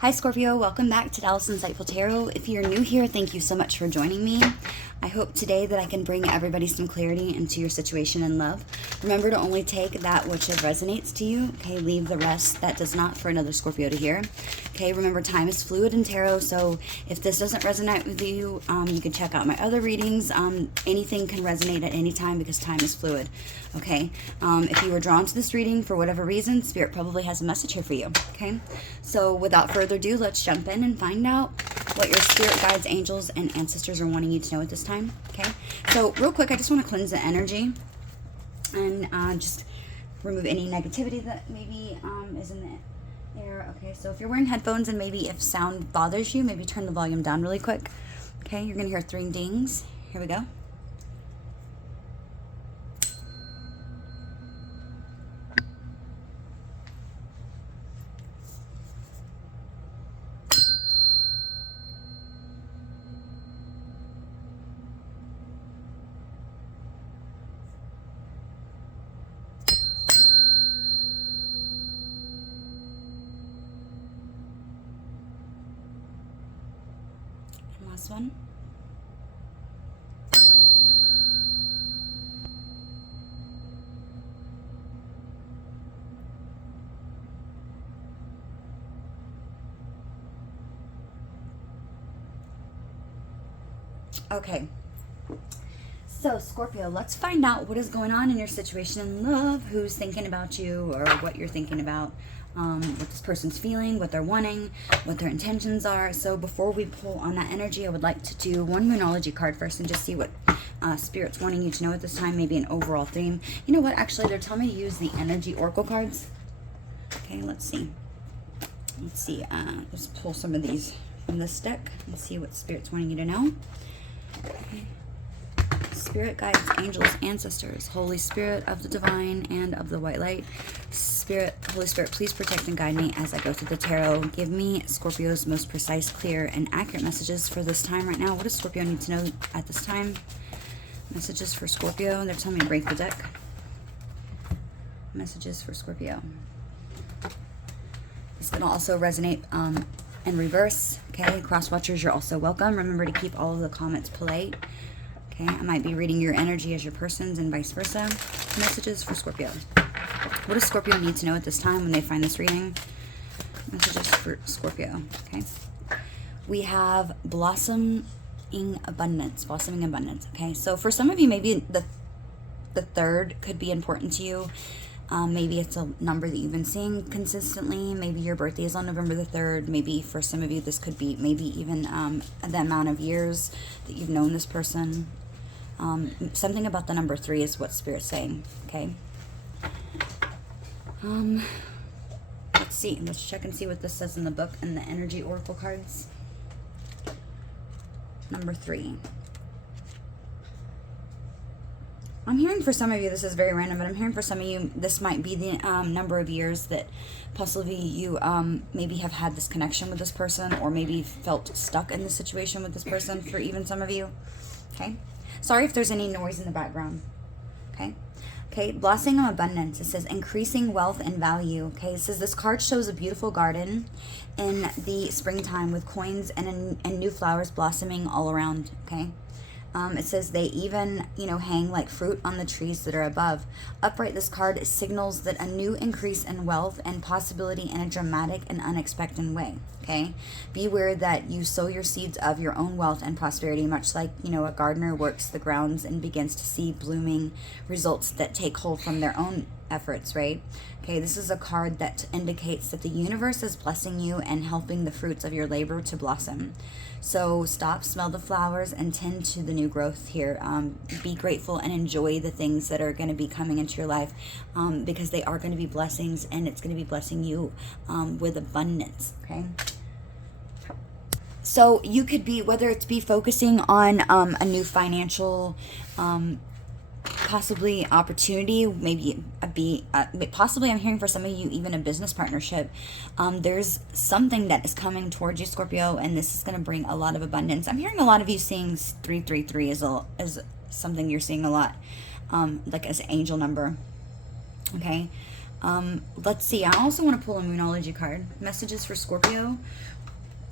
Hi Scorpio, welcome back to Dallas Insightful Tarot. If you're new here, thank you so much for joining me. I hope today that I can bring everybody some clarity into your situation in love. Remember to only take that which resonates to you, okay? Leave the rest that does not for another Scorpio to hear. Okay, remember time is fluid in tarot, so if this doesn't resonate with you, you can check out my other readings. Anything can resonate at any time because time is fluid, okay? If you were drawn to this reading for whatever reason, Spirit probably has a message here for you, okay? So without further ado, let's jump in and find out what your spirit guides, angels, and ancestors are wanting you to know at this time, okay? So real quick, I just want to cleanse the energy and just remove any negativity that maybe is in the air, okay? So if you're wearing headphones and maybe if sound bothers you, maybe turn the volume down really quick, okay? You're going to hear 3 dings. Here we go. Last one. Okay. So Scorpio, let's find out what is going on in your situation in love, who's thinking about you or what you're thinking about, what this person's feeling, what they're wanting, what their intentions are. So before we pull on that energy, I would like to do one Moonology card first and just see what Spirit's wanting you to know at this time, maybe an overall theme. You know what, actually, they're telling me to use the energy oracle cards. Okay, let's see. Let's pull some of these from this deck and see what Spirit's wanting you to know. Okay. Spirit guides, angels, ancestors, Holy Spirit of the divine and of the white light. Spirit, Holy Spirit, please protect and guide me as I go through the tarot. Give me Scorpio's most precise, clear, and accurate messages for this time right now. What does Scorpio need to know at this time? Messages for Scorpio. They're telling me to break the deck. Messages for Scorpio. It's going to also resonate in reverse. Okay, cross watchers, you're also welcome. Remember to keep all of the comments polite. Okay, I might be reading your energy as your person's and vice versa. Messages for Scorpio. What does Scorpio need to know at this time when they find this reading? Messages for Scorpio. Okay. We have blossoming abundance. Blossoming abundance. Okay, so for some of you, maybe the 3rd could be important to you. Maybe it's a number that you've been seeing consistently. Maybe your birthday is on November the 3rd. Maybe for some of you, this could be maybe even the amount of years that you've known this person. Something about the number 3 is what Spirit's saying, okay? Let's see. Let's check and see what this says in the book and the energy oracle cards. Number 3. I'm hearing for some of you, this is very random, but I'm hearing for some of you, this might be the number of years that possibly you maybe have had this connection with this person or maybe felt stuck in this situation with this person for even some of you, okay? Sorry if there's any noise in the background, okay? Okay, blossoming abundance. It says increasing wealth and value, okay? It says this card shows a beautiful garden in the springtime with coins and new flowers blossoming all around, okay? It says they even, hang like fruit on the trees that are above. Upright, this card signals that a new increase in wealth and possibility in a dramatic and unexpected way, okay? Beware that you sow your seeds of your own wealth and prosperity, much like, a gardener works the grounds and begins to see blooming results that take hold from their own efforts, right? Okay, this is a card that indicates that the universe is blessing you and helping the fruits of your labor to blossom. So stop, smell the flowers, and tend to the new growth here. Be grateful and enjoy the things that are going to be coming into your life because they are going to be blessings, and it's going to be blessing you with abundance, okay? So you could be, whether it's be focusing on a new financial possibly opportunity, maybe possibly I'm hearing for some of you even a business partnership. There's something that is coming towards you, Scorpio, and this is going to bring a lot of abundance. I'm hearing a lot of you seeing 333 as something you're seeing a lot, like as an angel number, okay? Let's see. I also want to pull a Moonology card. Messages for Scorpio.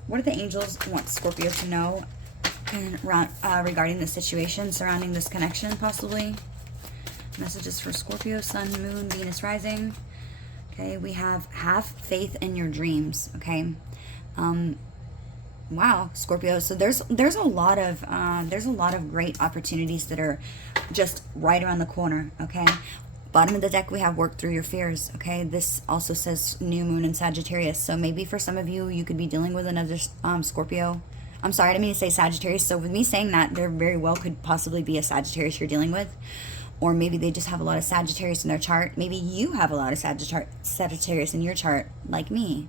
What do the angels want Scorpio to know and regarding the situation surrounding this connection, possibly? Messages for Scorpio, Sun, Moon, Venus rising. Okay, we have faith in your dreams. Okay, wow, Scorpio. So there's a lot of great opportunities that are just right around the corner. Okay, bottom of the deck we have work through your fears. Okay, this also says new moon in Sagittarius. So maybe for some of you, you could be dealing with another Scorpio. I'm sorry, I didn't mean to say Sagittarius. So with me saying that, there very well could possibly be a Sagittarius you're dealing with. Or maybe they just have a lot of Sagittarius in their chart. Maybe you have a lot of Sagittarius in your chart, like me.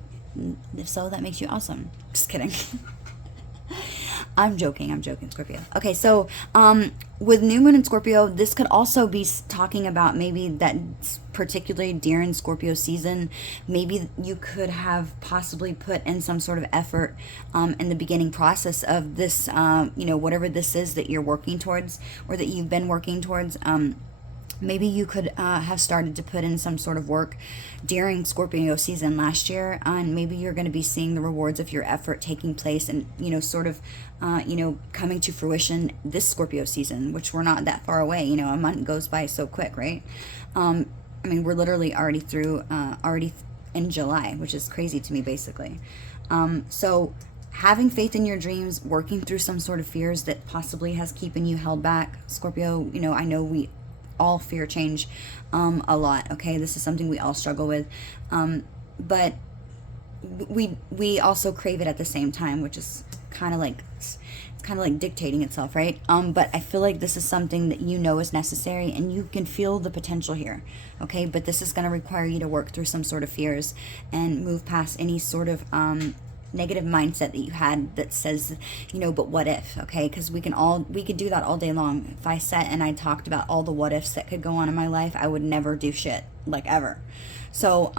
If so, that makes you awesome. Just kidding. I'm joking, Scorpio. Okay, so with new moon in Scorpio, this could also be talking about maybe that particularly during Scorpio season, maybe you could have possibly put in some sort of effort in the beginning process of this, whatever this is that you're working towards or that you've been working towards. Maybe you could have started to put in some sort of work during Scorpio season last year, and maybe you're going to be seeing the rewards of your effort taking place and, coming to fruition this Scorpio season, which we're not that far away. A month goes by so quick, right? We're literally already in July, which is crazy to me, basically. So having faith in your dreams, working through some sort of fears that possibly has keeping you held back, Scorpio, I know we all fear change a lot. Okay, this is something we all struggle with, but we also crave it at the same time, which is kind of like dictating itself, right? But I feel like this is something that is necessary, and you can feel the potential here. Okay, but this is going to require you to work through some sort of fears and move past any sort of negative mindset that you had that says, but what if? Okay, because we could do that all day long. If I sat and I talked about all the what ifs that could go on in my life, I would never do shit, like, ever. So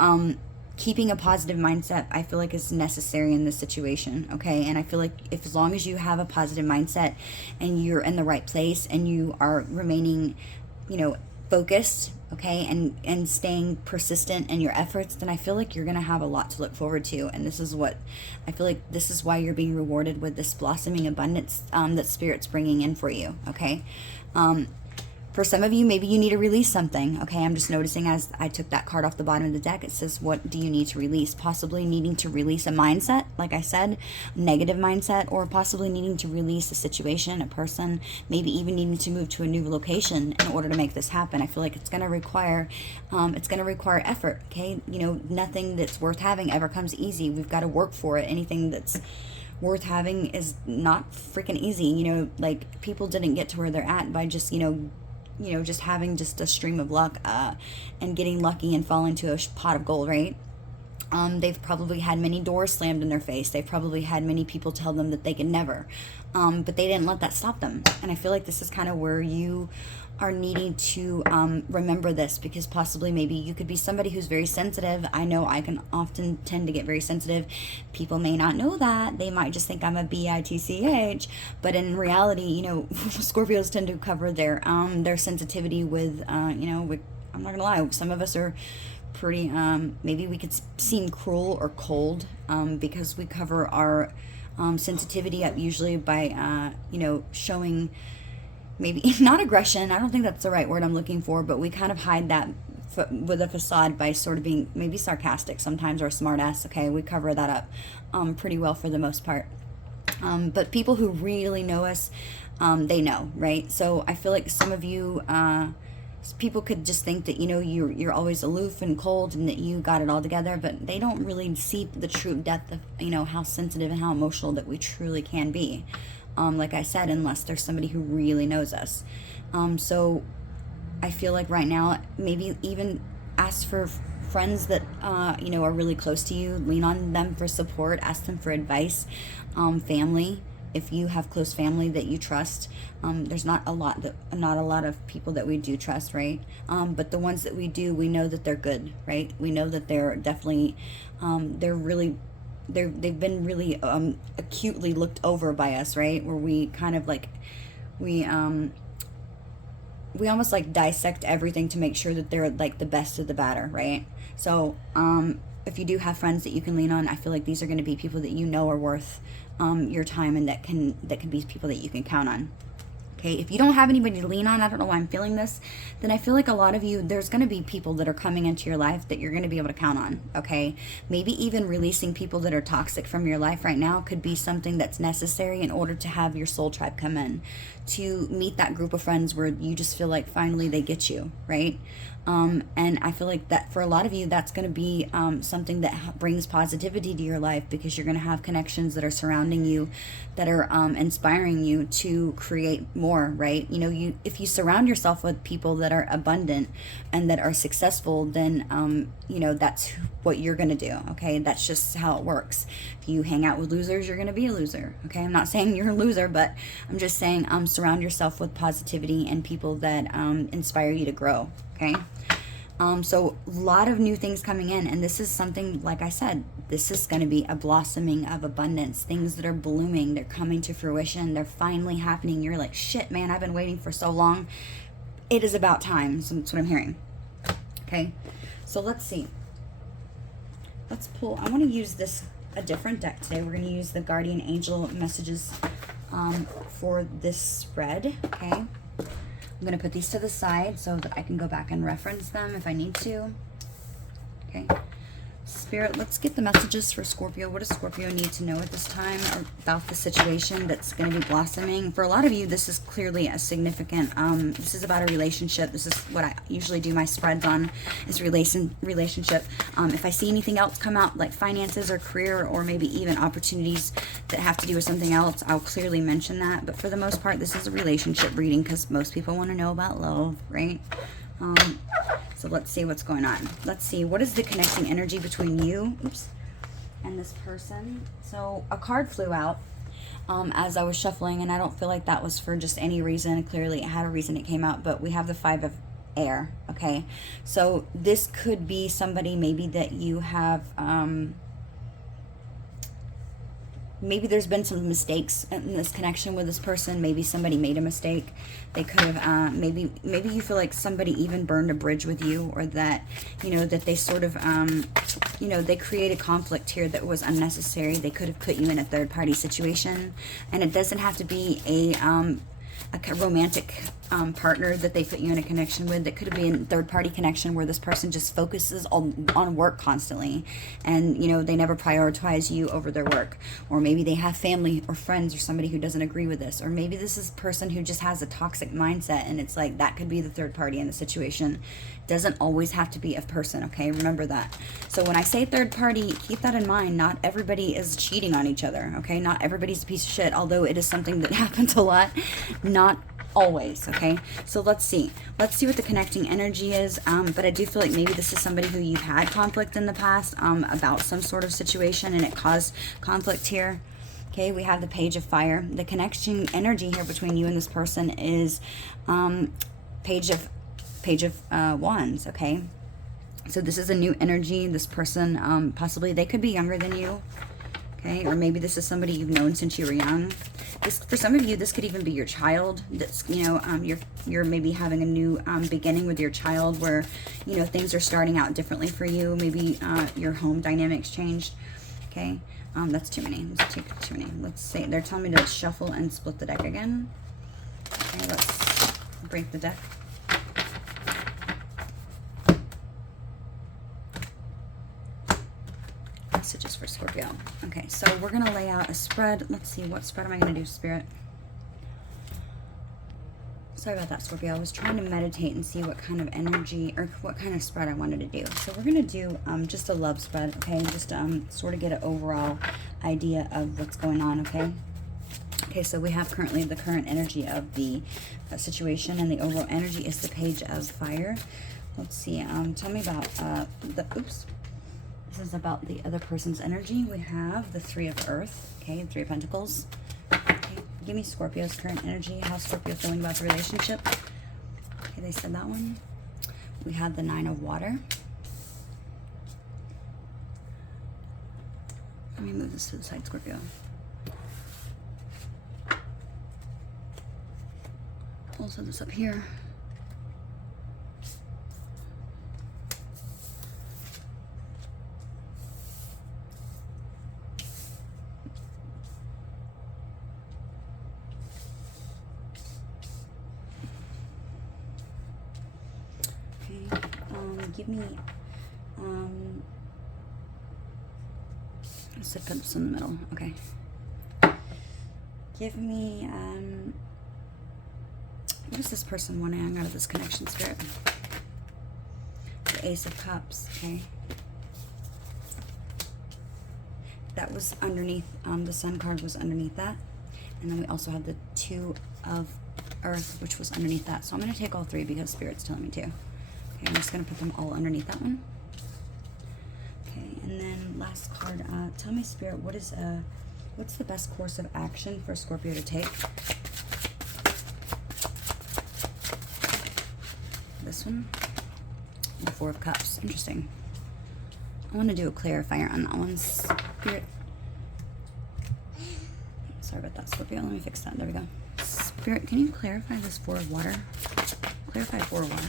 keeping a positive mindset, I feel like, is necessary in this situation. Okay, and I feel like as long as you have a positive mindset and you're in the right place and you are remaining focused, okay, and staying persistent in your efforts, then I feel like you're going to have a lot to look forward to. And this is what I feel like, this is why you're being rewarded with this blossoming abundance that Spirit's bringing in for you. Okay, for some of you, maybe you need to release something. Okay, I'm just noticing as I took that card off the bottom of the deck, it says, what do you need to release? Possibly needing to release a mindset, like I said, negative mindset, or possibly needing to release a situation, a person, maybe even needing to move to a new location in order to make this happen. I feel like it's going to require effort. Okay, nothing that's worth having ever comes easy. We've got to work for it. Anything that's worth having is not freaking easy. Like, people didn't get to where they're at by just just having just a stream of luck and getting lucky and falling to a pot of gold, right? They've probably had many doors slammed in their face. They've probably had many people tell them that they could never, but they didn't let that stop them. And I feel like this is kind of where you are needing to remember this, because possibly maybe you could be somebody who's very sensitive. I know I can often tend to get very sensitive. People may not know that. They might just think I'm a bitch, but in reality, Scorpios tend to cover their sensitivity with, I'm not gonna lie, some of us are pretty, maybe we could seem cruel or cold because we cover our sensitivity up usually by, showing maybe not aggression. I don't think that's the right word I'm looking for, but we kind of hide that with a facade by sort of being maybe sarcastic sometimes, or a smart ass. Okay, we cover that up pretty well for the most part. But people who really know us, they know, right? So I feel like some of you, people could just think that, you're always aloof and cold and that you got it all together, but they don't really see the true depth of, how sensitive and how emotional that we truly can be. Like I said, unless there's somebody who really knows us. So I feel like right now, maybe even ask for friends that, are really close to you. Lean on them for support. Ask them for advice. Family, if you have close family that you trust. There's not a lot of people that we do trust, right? But the ones that we do, we know that they're good, right? We know that they're definitely, they've been really acutely looked over by us, right? Where we kind of like, we almost like dissect everything to make sure that they're like the best of the batter, right? So if you do have friends that you can lean on, I feel like these are going to be people that you know are worth your time, and that can be people that you can count on. Okay, if you don't have anybody to lean on, I don't know why I'm feeling this, then I feel like a lot of you, there's going to be people that are coming into your life that you're going to be able to count on, okay? Maybe even releasing people that are toxic from your life right now could be something that's necessary in order to have your soul tribe come in, to meet that group of friends where you just feel like finally they get you, right? And I feel like that for a lot of you, that's going to be something that brings positivity to your life, because you're going to have connections that are surrounding you, that are inspiring you to create more, right? You know, if you surround yourself with people that are abundant and that are successful, then, you know, that's what you're going to do, okay? That's just how it works. If you hang out with losers, you're going to be a loser, okay? I'm not saying you're a loser, but I'm just saying surround yourself with positivity and people that inspire you to grow, okay? So a lot of new things coming in, and this is something, like I said, this is going to be a blossoming of abundance, things that are blooming, they're coming to fruition, they're finally happening. You're like, shit, man, I've been waiting for so long. It is about time. So that's what I'm hearing. Okay, so let's see. Let's pull, I want to use a different deck today. We're going to use the Guardian Angel messages for this spread, okay? I'm going to put these to the side so that I can go back and reference them if I need to. Okay. Spirit, let's get the messages for Scorpio. What does Scorpio need to know at this time about the situation that's going to be blossoming? For a lot of you, this is clearly a significant, this is about a relationship. This is what I usually do my spreads on, is relationship. If I see anything else come out, like finances or career, or maybe even opportunities that have to do with something else, I'll clearly mention that. But for the most part, this is a relationship reading, because most people want to know about love, right? So let's see what's going on. Let's see, what is the connecting energy between you, and this person? So a card flew out as I was shuffling, and I don't feel like that was for just any reason. Clearly it had a reason it came out, but we have the 5 of air, okay? So this could be somebody maybe that you have, maybe there's been some mistakes in this connection with this person. Maybe somebody made a mistake. They could have, maybe you feel like somebody even burned a bridge with you, or that, you know, that they sort of, you know, they created conflict here that was unnecessary. They could have put you in a third-party situation, and it doesn't have to be a romantic partner that they put you in a connection with. That could be a third-party connection where this person just focuses on work constantly, and, you know, they never prioritize you over their work. Or maybe they have family or friends or somebody who doesn't agree with this. Or maybe this is a person who just has a toxic mindset, and it's like that could be the third party in the situation. Doesn't always have to be a person, okay? Remember that. So when I say third party, keep that in mind. Not everybody is cheating on each other, okay? Not everybody's a piece of shit, although it is something that happens a lot. Not always, okay? So let's see what the connecting energy is. But I do feel like maybe this is somebody who you've had conflict in the past about some sort of situation, and it caused conflict here. Okay, we have the Page of Fire. The connection energy here between you and this person is Page of Wands, okay? So this is a new energy. This person, possibly they could be younger than you, okay? Or maybe this is somebody you've known since you were young. This, for some of you, this could even be your child. That's, you know, you're maybe having a new beginning with your child, where, you know, things are starting out differently for you. Maybe your home dynamics changed, okay? That's too many. Let's take too many. Let's see. They're telling me to shuffle and split the deck again. Okay, let's break the deck. Messages for Scorpio. Okay, so we're going to lay out a spread. Let's see, what spread am I going to do, Spirit? Sorry about that, Scorpio. I was trying to meditate and see what kind of energy or what kind of spread I wanted to do. So we're going to do just a love spread, okay? Just sort of get an overall idea of what's going on, okay? Okay, so we have currently the current energy of the situation, and the overall energy is the Page of Fire. Let's see. Tell me about This is about the other person's energy. We have the 3 of Earth, okay, 3 of Pentacles. Okay, give me Scorpio's current energy. How's Scorpio feeling about the relationship? Okay, they said that one. We have the 9 of Water. Let me move this to the side, Scorpio. Also this up here. give me, Six of Cups in the middle, okay. Give me, what is this person wanting out of this connection, Spirit? The Ace of Cups, okay. That was underneath, the Sun card was underneath that. And then we also have the Two of Earth, which was underneath that. So I'm going to take all three because Spirit's telling me to. Okay, I'm just going to put them all underneath that one. Okay, and then last card. Tell me, Spirit, what's the best course of action for Scorpio to take? This one. The Four of Cups. Interesting. I want to do a clarifier on that one, Spirit. Sorry about that, Scorpio. Let me fix that. There we go. Spirit, can you clarify this Four of Water? Clarify Four of Water.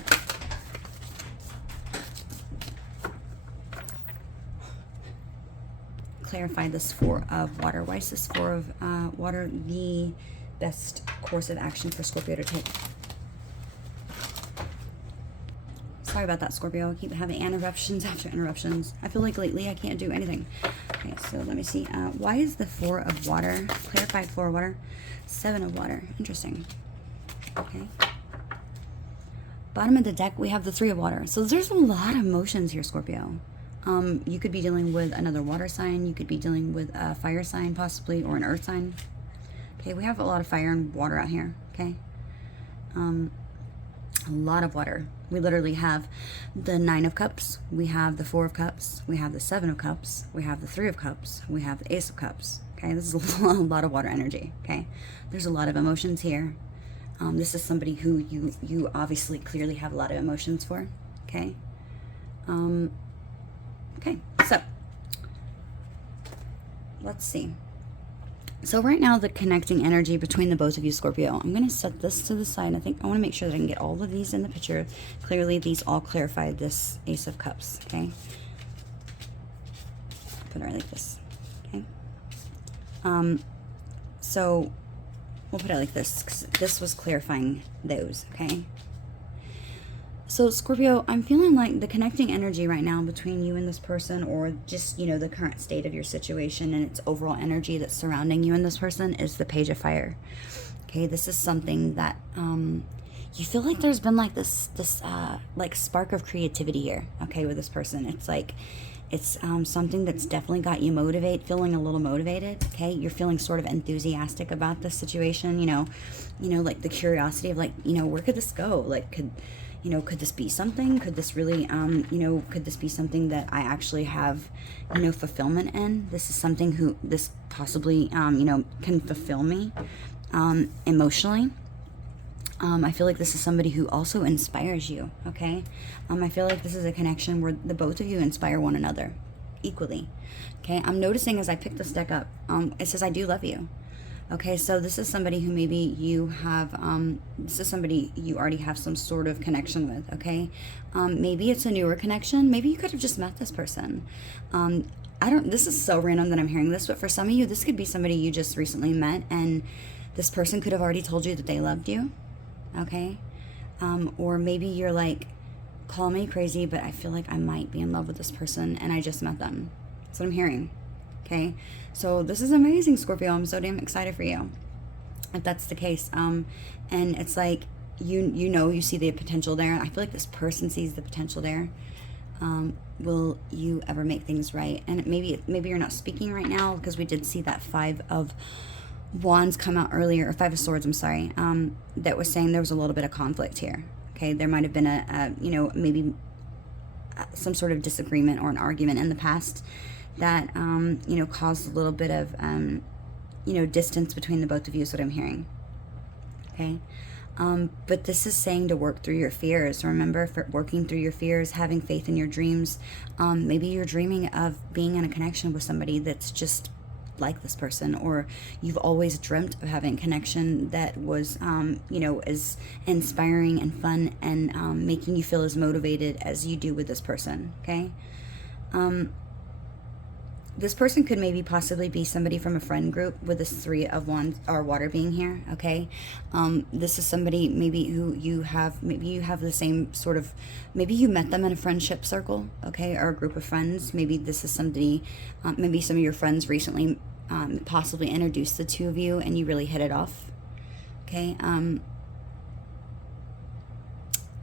Clarify this Four of Water. Why is this Four of Water the best course of action for Scorpio to take? Sorry about that, Scorpio. I keep having interruptions after interruptions. I feel like lately I can't do anything. Okay, so let me see. Why is the Four of Water? Clarified Four of Water. Seven of Water. Interesting. Okay. Bottom of the deck, we have the Three of Water. So there's a lot of emotions here, Scorpio. You could be dealing with another water sign. You could be dealing with a fire sign, possibly, or an earth sign. Okay, we have a lot of fire and water out here. Okay. A lot of water. We literally have the Nine of Cups, we have the Four of Cups, we have the Seven of Cups, we have the Three of Cups, we have the Ace of Cups. Okay, this is a lot of water energy. Okay, there's a lot of emotions here. This is somebody who you obviously clearly have a lot of emotions for. Okay. Okay, so let's see. So right now, the connecting energy between the both of you, Scorpio, I'm going to set this to the side. I think I want to make sure that I can get all of these in the picture. Clearly, these all clarify this Ace of Cups, okay? Put it right like this, okay? So we'll put it like this, 'cause this was clarifying those, okay? So, Scorpio, I'm feeling like the connecting energy right now between you and this person, or just, you know, the current state of your situation and its overall energy that's surrounding you and this person, is the Page of Fire. Okay, this is something that you feel like there's been like this like spark of creativity here, okay, with this person. It's like, it's something that's definitely got you feeling a little motivated, okay? You're feeling sort of enthusiastic about this situation, you know, like the curiosity of like, you know, where could this go? Like, could this be something? Could this really, could this be something that I actually have, fulfillment in? This is something this possibly, can fulfill me emotionally. I feel like this is somebody who also inspires you, okay? I feel like this is a connection where the both of you inspire one another equally, okay? I'm noticing as I pick this deck up, it says, I do love you. Okay, so this is somebody who maybe you have, this is somebody you already have some sort of connection with, okay? Maybe it's a newer connection. Maybe you could have just met this person. This is so random that I'm hearing this, but for some of you, this could be somebody you just recently met, and this person could have already told you that they loved you, okay? Or maybe you're like, call me crazy, but I feel like I might be in love with this person, and I just met them. That's what I'm hearing. Okay, so this is amazing, Scorpio. I'm so damn excited for you, if that's the case. And it's like, you see the potential there. I feel like this person sees the potential there. Will you ever make things right? And maybe you're not speaking right now, because we did see that Five of Wands come out earlier, or Five of Swords, I'm sorry, that was saying there was a little bit of conflict here. Okay, there might have been maybe some sort of disagreement or an argument in the past that, caused a little bit of, distance between the both of you, is what I'm hearing. Okay. But this is saying to work through your fears. Remember, for working through your fears, having faith in your dreams. Maybe you're dreaming of being in a connection with somebody that's just like this person, or you've always dreamt of having a connection that was, as inspiring and fun and making you feel as motivated as you do with this person. Okay. This person could maybe possibly be somebody from a friend group with this Three of Wands or water being here, okay? This is somebody maybe who you have, maybe you have the same sort of, maybe you met them in a friendship circle, okay, or a group of friends. Maybe this is somebody, maybe some of your friends recently possibly introduced the two of you and you really hit it off, okay?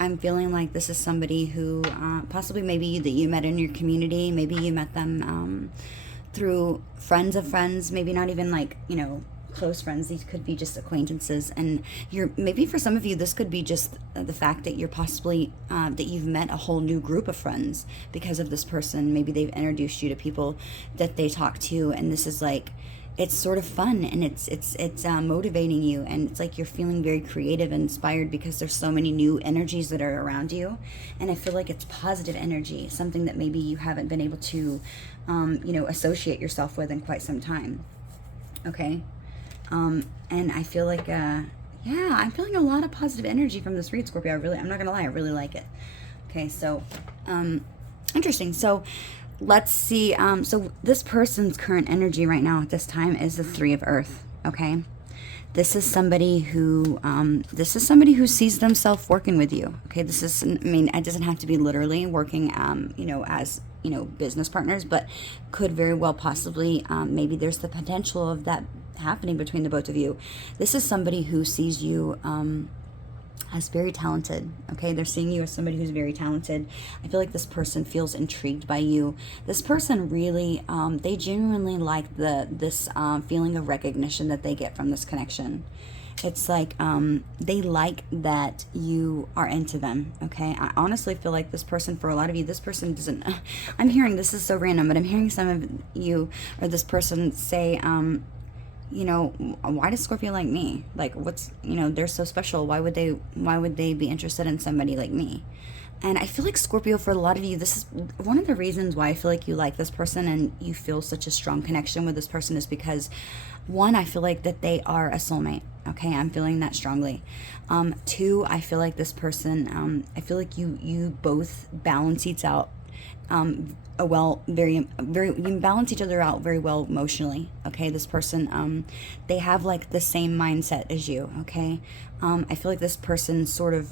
I'm feeling like this is somebody who possibly maybe that you met in your community. Maybe you met them through friends of friends, maybe not even like, you know, close friends. These could be just acquaintances. And you're, maybe for some of you, this could be just the fact that you're possibly, that you've met a whole new group of friends because of this person. Maybe they've introduced you to people that they talk to, and this is like, it's sort of fun, and it's motivating you, and it's like you're feeling very creative and inspired because there's so many new energies that are around you. And I feel like it's positive energy, something that maybe you haven't been able to you know, associate yourself with in quite some time, okay? And I feel like yeah, I'm feeling a lot of positive energy from this read, Scorpio. I'm not gonna lie, I really like it. Okay, so interesting. So let's see. So this person's current energy right now at this time is the Three of Earth. Okay, this is somebody who sees themselves working with you. Okay, this is, I mean, it doesn't have to be literally working, you know, as, you know, business partners, but could very well possibly, maybe there's the potential of that happening between the both of you. This is somebody who sees you as very talented. Okay, they're seeing you as somebody who's very talented. I feel like this person feels intrigued by you. This person really, they genuinely like this feeling of recognition that they get from this connection. It's like they like that you are into them, okay? I honestly feel like this person, for a lot of you, this person doesn't, I'm hearing, this is so random, but I'm hearing some of you or this person say, you know, why does Scorpio like me? Like, what's, you know, they're so special. Why would they be interested in somebody like me? And I feel like Scorpio, for a lot of you, this is one of the reasons why I feel like you like this person and you feel such a strong connection with this person is because, one, I feel like that they are a soulmate. Okay, I'm feeling that strongly. Two, I feel like this person, I feel like you both balance each out. You can balance each other out very well emotionally. Okay, this person, they have like the same mindset as you. Okay, I feel like this person sort of,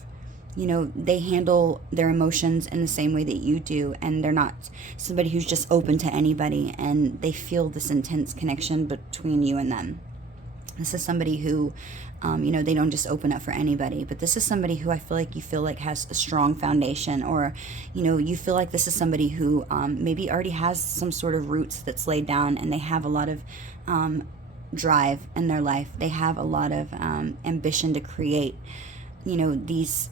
you know, they handle their emotions in the same way that you do, and they're not somebody who's just open to anybody, and they feel this intense connection between you and them. This is somebody who, you know, they don't just open up for anybody, but this is somebody who I feel like you feel like has a strong foundation, or, you know, you feel like this is somebody who maybe already has some sort of roots that's laid down, and they have a lot of drive in their life. They have a lot of ambition to create, you know, these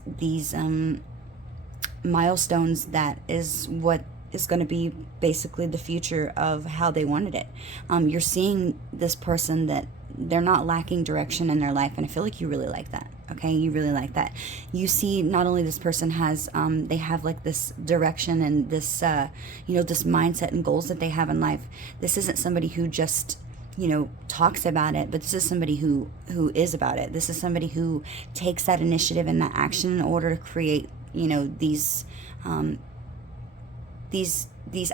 milestones that is what is going to be basically the future of how they wanted it. You're seeing this person that they're not lacking direction in their life, and I feel like you really like that. Okay, you really like that. You see, not only this person has, they have like this direction and this, you know, this mindset and goals that they have in life. This isn't somebody who just, you know, talks about it, but this is somebody who is about it. This is somebody who takes that initiative and that action in order to create, you know, these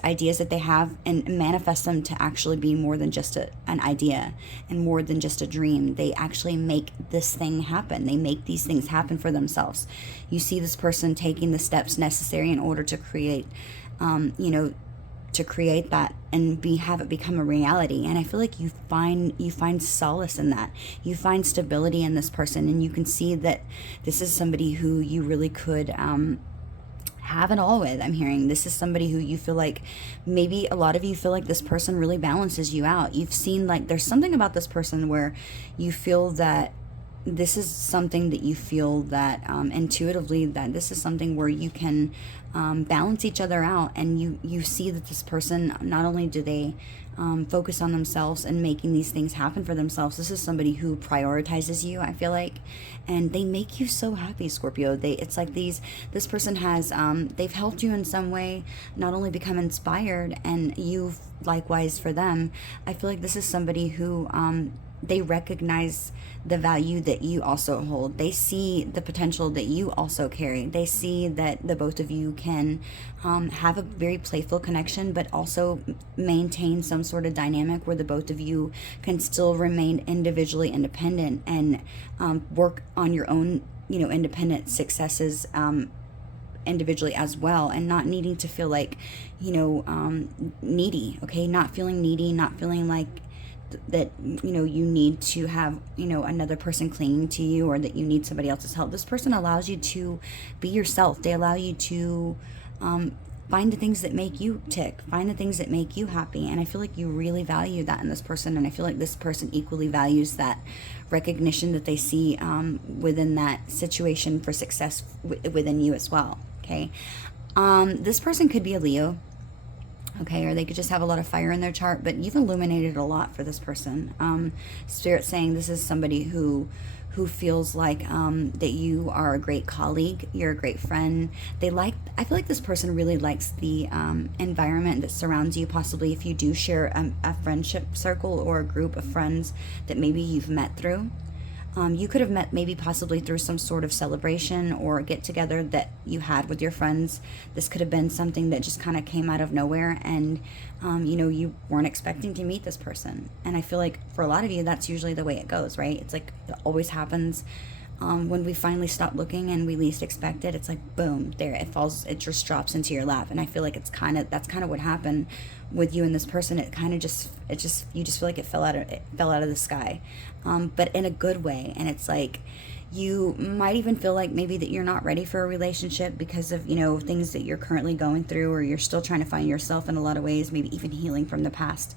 ideas that they have and manifest them to actually be more than just an idea and more than just a dream. They actually make this thing happen. They make these things happen for themselves. You see this person taking the steps necessary in order to create, you know, to create that and have it become a reality. And I feel like you find solace in that. You find stability in this person, and you can see that this is somebody who you really could have it all with. I'm hearing this is somebody who you feel like, maybe a lot of you feel like this person really balances you out. You've seen like there's something about this person where you feel that this is something that you feel that intuitively that this is something where you can balance each other out, and you see that this person, not only do they focus on themselves and making these things happen for themselves, this is somebody who prioritizes you, I feel like, and they make you so happy, Scorpio. It's like this person has they've helped you in some way not only become inspired, and you've likewise for them, I feel like this is somebody who they recognize the value that you also hold. They see the potential that you also carry. They see that the both of you can have a very playful connection, but also maintain some sort of dynamic where the both of you can still remain individually independent and work on your own, independent successes individually as well, and not needing to feel like, needy, okay? Not feeling needy, not feeling like that you need to have another person clinging to you, or that you need somebody else's help. This person allows you to be yourself. They allow you to find the things that make you tick, find the things that make you happy, and I feel like you really value that in this person, and I feel like this person equally values that recognition that they see within that situation for success within you as well. Okay, this person could be a Leo. Okay, or they could just have a lot of fire in their chart, but you've illuminated a lot for this person. Spirit's saying this is somebody who feels like that you are a great colleague, you're a great friend. I feel like this person really likes the environment that surrounds you, possibly if you do share a friendship circle or a group of friends that maybe you've met through. You could have met maybe possibly through some sort of celebration or get together that you had with your friends. This could have been something that just kind of came out of nowhere, and you weren't expecting to meet this person. And I feel like for a lot of you, that's usually the way it goes, right? It's like it always happens when we finally stop looking and we least expect it. It's like boom, there it falls, it just drops into your lap. And I feel like that's kind of what happened with you and this person. It kind of you just feel like it fell out of the sky, but in a good way. And it's like you might even feel like maybe that you're not ready for a relationship because of things that you're currently going through, or you're still trying to find yourself in a lot of ways, maybe even healing from the past.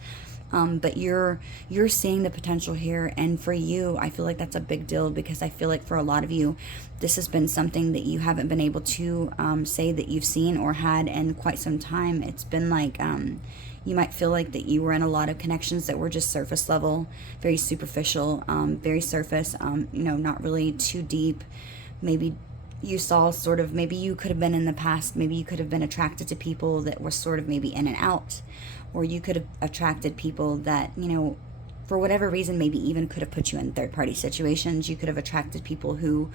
But you're seeing the potential here, and for you, I feel like that's a big deal, because I feel like for a lot of you, this has been something that you haven't been able to say that you've seen or had in quite some time. It's been like you might feel like that you were in a lot of connections that were just surface level, very superficial, very surface, not really too deep. Maybe you saw sort of, maybe you could have been in the past, maybe you could have been attracted to people that were sort of maybe in and out, or you could have attracted people that, for whatever reason, maybe even could have put you in third-party situations. You could have attracted people who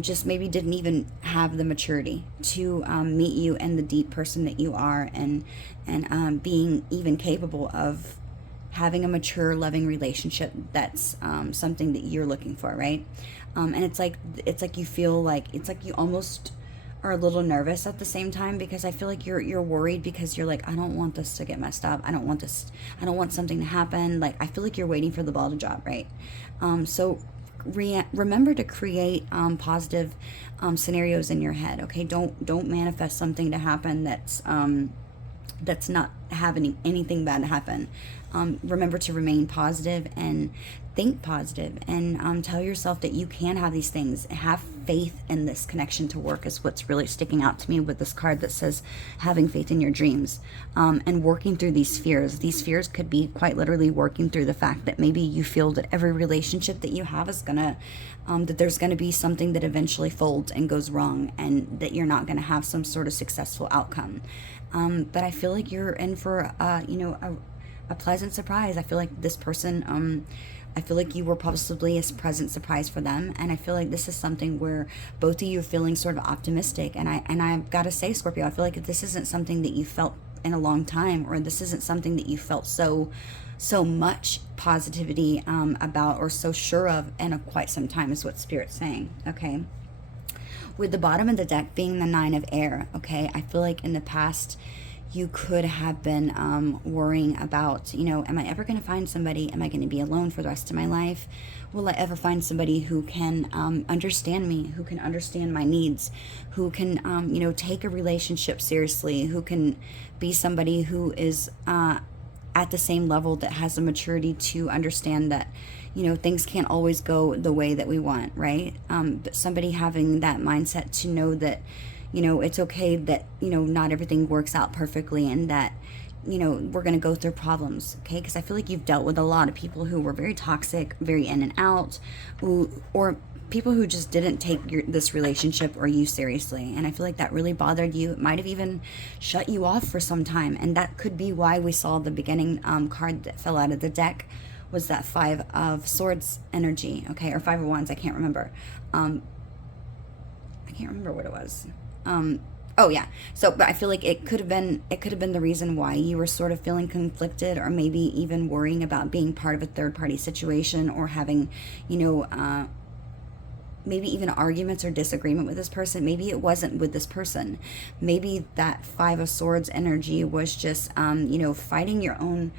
just maybe didn't even have the maturity to meet you and the deep person that you are, and being even capable of having a mature, loving relationship that's something that you're looking for, right? And it's like you feel like, it's like you almost are a little nervous at the same time, because I feel like you're worried, because you're like, I don't want this to get messed up. I don't want something to happen. Like, I feel like you're waiting for the ball to drop, right? So remember to create positive scenarios in your head. Okay, don't manifest something to happen that's not having anything bad to happen. Remember to remain positive and think positive, and tell yourself that you can have these things. Have faith in this connection to work is what's really sticking out to me with this card that says having faith in your dreams, and working through these fears. These fears could be quite literally working through the fact that maybe you feel that every relationship that you have is gonna that there's gonna be something that eventually folds and goes wrong, and that you're not gonna have some sort of successful outcome. But I feel like you're in for a pleasant surprise. I feel like this person, I feel like you were possibly a present surprise for them, and I feel like this is something where both of you are feeling sort of optimistic. And I've got to say, Scorpio, I feel like if this isn't something that you felt in a long time, or this isn't something that you felt so much positivity about, or so sure of in quite some time, is what Spirit's saying. Okay, with the bottom of the deck being the Nine of Air. Okay, I feel like in the past you could have been worrying about, am I ever going to find somebody? Am I going to be alone for the rest of my life? Will I ever find somebody who can understand me, who can understand my needs, who can, take a relationship seriously, who can be somebody who is at the same level, that has the maturity to understand that, things can't always go the way that we want, right? But somebody having that mindset to know that, it's okay that, not everything works out perfectly, and that, we're going to go through problems, okay? Because I feel like you've dealt with a lot of people who were very toxic, very in and out, or people who just didn't take this relationship or you seriously. And I feel like that really bothered you. It might have even shut you off for some time. And that could be why we saw the beginning card that fell out of the deck was that 5 of Swords energy, okay, or 5 of Wands, I can't remember. I can't remember what it was. Oh yeah. So, but I feel like it could have been the reason why you were sort of feeling conflicted, or maybe even worrying about being part of a third party situation, or having, you know, maybe even arguments or disagreement with this person. Maybe it wasn't with this person. Maybe that 5 of Swords energy was just, you know, fighting your own,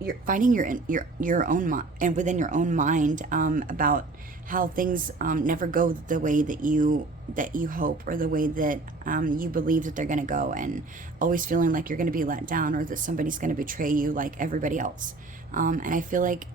you're fighting your own mind, and within your own mind, about how things never go the way that you hope, or the way that you believe that they're going to go, and always feeling like you're going to be let down, or that somebody's going to betray you like everybody else. And I feel like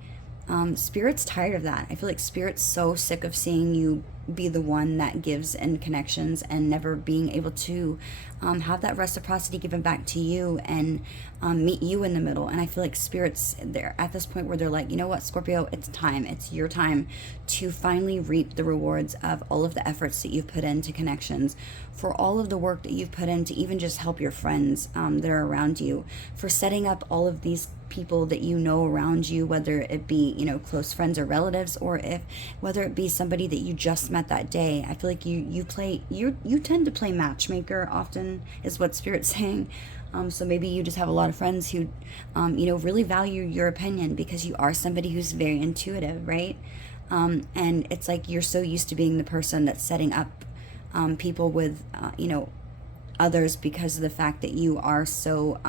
Spirit's tired of that. I feel like Spirit's so sick of seeing you be the one that gives in connections, and never being able to have that reciprocity given back to you, and meet you in the middle. And I feel like Spirit's there at this point where they're like, you know what, Scorpio, it's time. It's your time to finally reap the rewards of all of the efforts that you've put into connections, for all of the work that you've put in to even just help your friends that are around you, for setting up all of these people that you know around you, whether it be, you know, close friends or relatives, or whether it be somebody that you just met that day. I feel like you tend to play matchmaker often, is what Spirit's saying. So maybe you just have a lot of friends who, you know, really value your opinion, because you are somebody who's very intuitive, right? And it's like you're so used to being the person that's setting up people with, you know, others, because of the fact that you are so,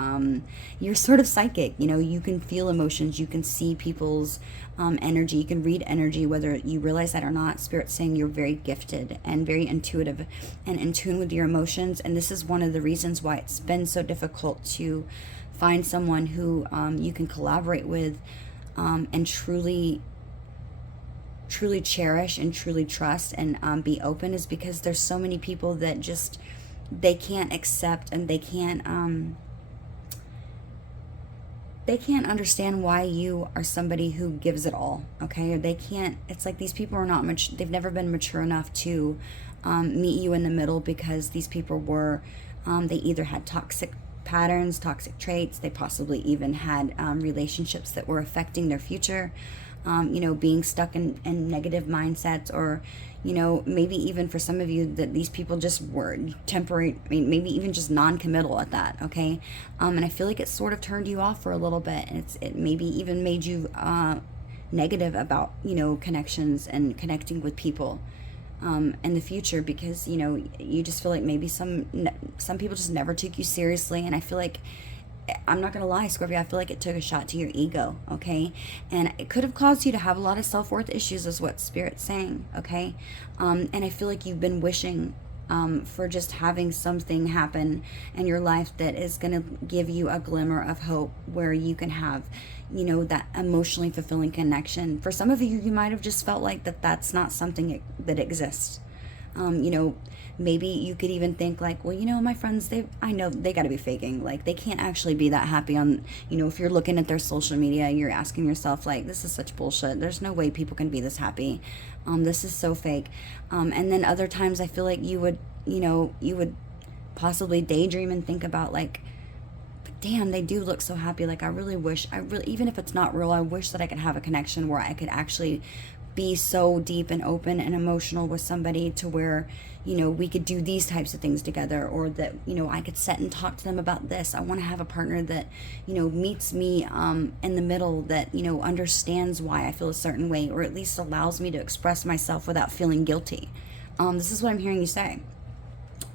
you're sort of psychic. You know, you can feel emotions, you can see people's energy, you can read energy, whether you realize that or not. Spirit's saying you're very gifted and very intuitive and in tune with your emotions. And this is one of the reasons why it's been so difficult to find someone who you can collaborate with, and truly cherish and truly trust, and be open, is because there's so many people that just, they can't accept, and they can't understand why you are somebody who gives it all, okay? Or they can't, it's like these people are not much, they've never been mature enough to meet you in the middle, because these people were, they either had toxic patterns, toxic traits, they possibly even had relationships that were affecting their future, you know, being stuck in negative mindsets, or, you know, maybe even for some of you that these people just were temporary, I mean, maybe even just non-committal at that, okay? And I feel like it sort of turned you off for a little bit, and it maybe even made you negative about, you know, connections and connecting with people in the future, because, you know, you just feel like maybe some people just never took you seriously. And I feel like, I'm not gonna lie, Scorpio, I feel like it took a shot to your ego, okay? And it could have caused you to have a lot of self-worth issues, is what Spirit's saying, okay? And I feel like you've been wishing for just having something happen in your life that is gonna give you a glimmer of hope, where you can have, you know, that emotionally fulfilling connection. For some of you, you might have just felt like that's not something that exists. You know, maybe you could even think like, well, you know, my friends, I know they got to be faking. Like, they can't actually be that happy on, you know, if you're looking at their social media, you're asking yourself like, this is such bullshit. There's no way people can be this happy. This is so fake. And then other times I feel like you would possibly daydream and think about like, damn, they do look so happy. Like, I really wish, even if it's not real, I wish that I could have a connection where I could actually be so deep and open and emotional with somebody, to where, you know, we could do these types of things together, or that, you know, I could sit and talk to them about this. I want to have a partner that, you know, meets me in the middle, that, you know, understands why I feel a certain way, or at least allows me to express myself without feeling guilty. This is what I'm hearing you say.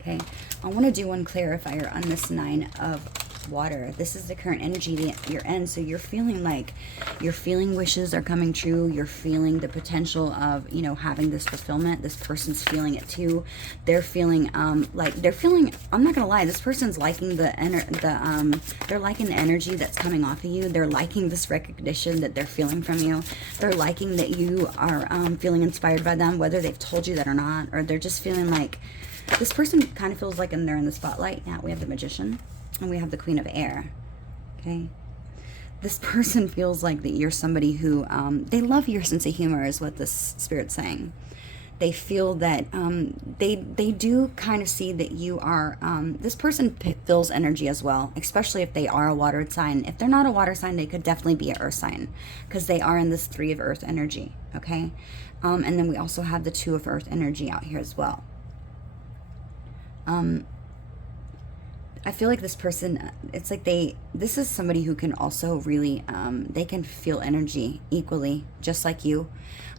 Okay, I want to do one clarifier on this 9 of Water. This is the current energy that you're in. So you're feeling like your wishes are coming true. You're feeling the potential of, you know, having this fulfillment. This person's feeling it too. They're feeling I'm not gonna lie, this person's liking they're liking the energy that's coming off of you. They're liking this recognition that they're feeling from you. They're liking that you are feeling inspired by them, whether they've told you that or not, or they're just feeling like this person kind of feels like they're in the spotlight. Now we have the Magician and we have the Queen of Air. Okay, this person feels like that you're somebody who, they love your sense of humor is what this spirit's saying. They feel that they do kind of see that you are, this person feels energy as well, especially if they are a water sign. If they're not a water sign, they could definitely be an earth sign, because they are in this 3 of earth energy, okay? And then we also have the 2 of earth energy out here as well. I feel like this person, it's like this is somebody who can also really, they can feel energy equally, just like you.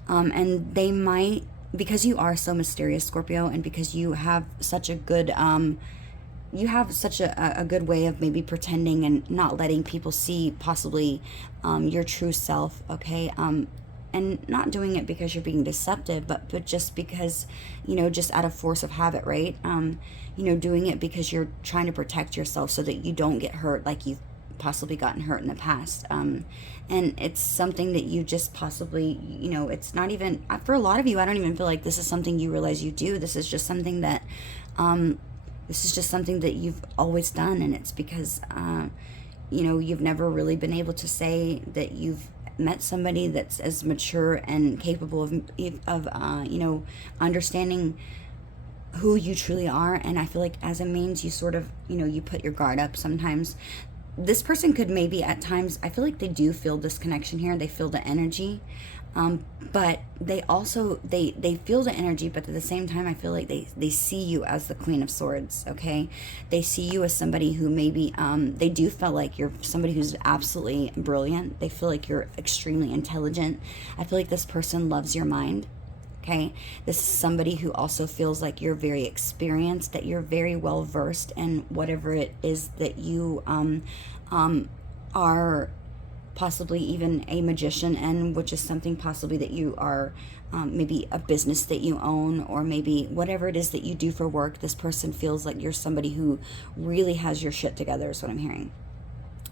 And they might, because you are so mysterious, Scorpio, and because you have such a good, good way of maybe pretending and not letting people see possibly your true self, okay? And not doing it because you're being deceptive, but just because, just out of force of habit, right? Doing it because you're trying to protect yourself so that you don't get hurt like you've possibly gotten hurt in the past. And it's something that you just possibly, it's not even, for a lot of you, I don't even feel like this is something you realize you do. This is just something that, you've always done. And it's because, you've never really been able to say that you've met somebody that's as mature and capable of understanding who you truly are. And I feel like as it means you sort of, you put your guard up sometimes. This person could maybe at times, I feel like they do feel this connection here. They feel the energy, but they also, they feel the energy, but at the same time, I feel like they see you as the Queen of Swords, okay? They see you as somebody who maybe, they do feel like you're somebody who's absolutely brilliant. They feel like you're extremely intelligent. I feel like this person loves your mind. Okay, this is somebody who also feels like you're very experienced, that you're very well versed in whatever it is that you are, possibly even a magician, and which is something possibly that you are, maybe a business that you own, or maybe whatever it is that you do for work. This person feels like you're somebody who really has your shit together, is what I'm hearing.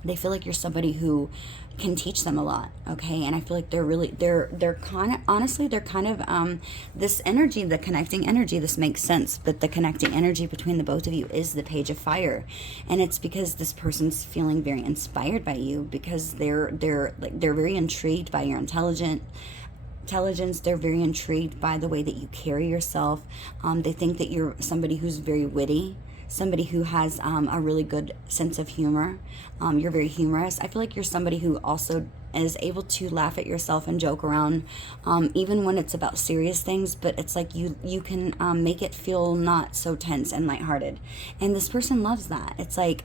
They feel like you're somebody who can teach them a lot, okay? And I feel like they're kind of, honestly, they're kind of, this energy, the connecting energy, this makes sense, but the connecting energy between the both of you is the Page of Fire. And it's because this person's feeling very inspired by you, because they're very intrigued by your intelligence. They're very intrigued by the way that you carry yourself. They think that you're somebody who's very witty, somebody who has a really good sense of humor. You're very humorous. I feel like you're somebody who also is able to laugh at yourself and joke around, even when it's about serious things, but it's like you can make it feel not so tense and lighthearted. And this person loves that. It's like,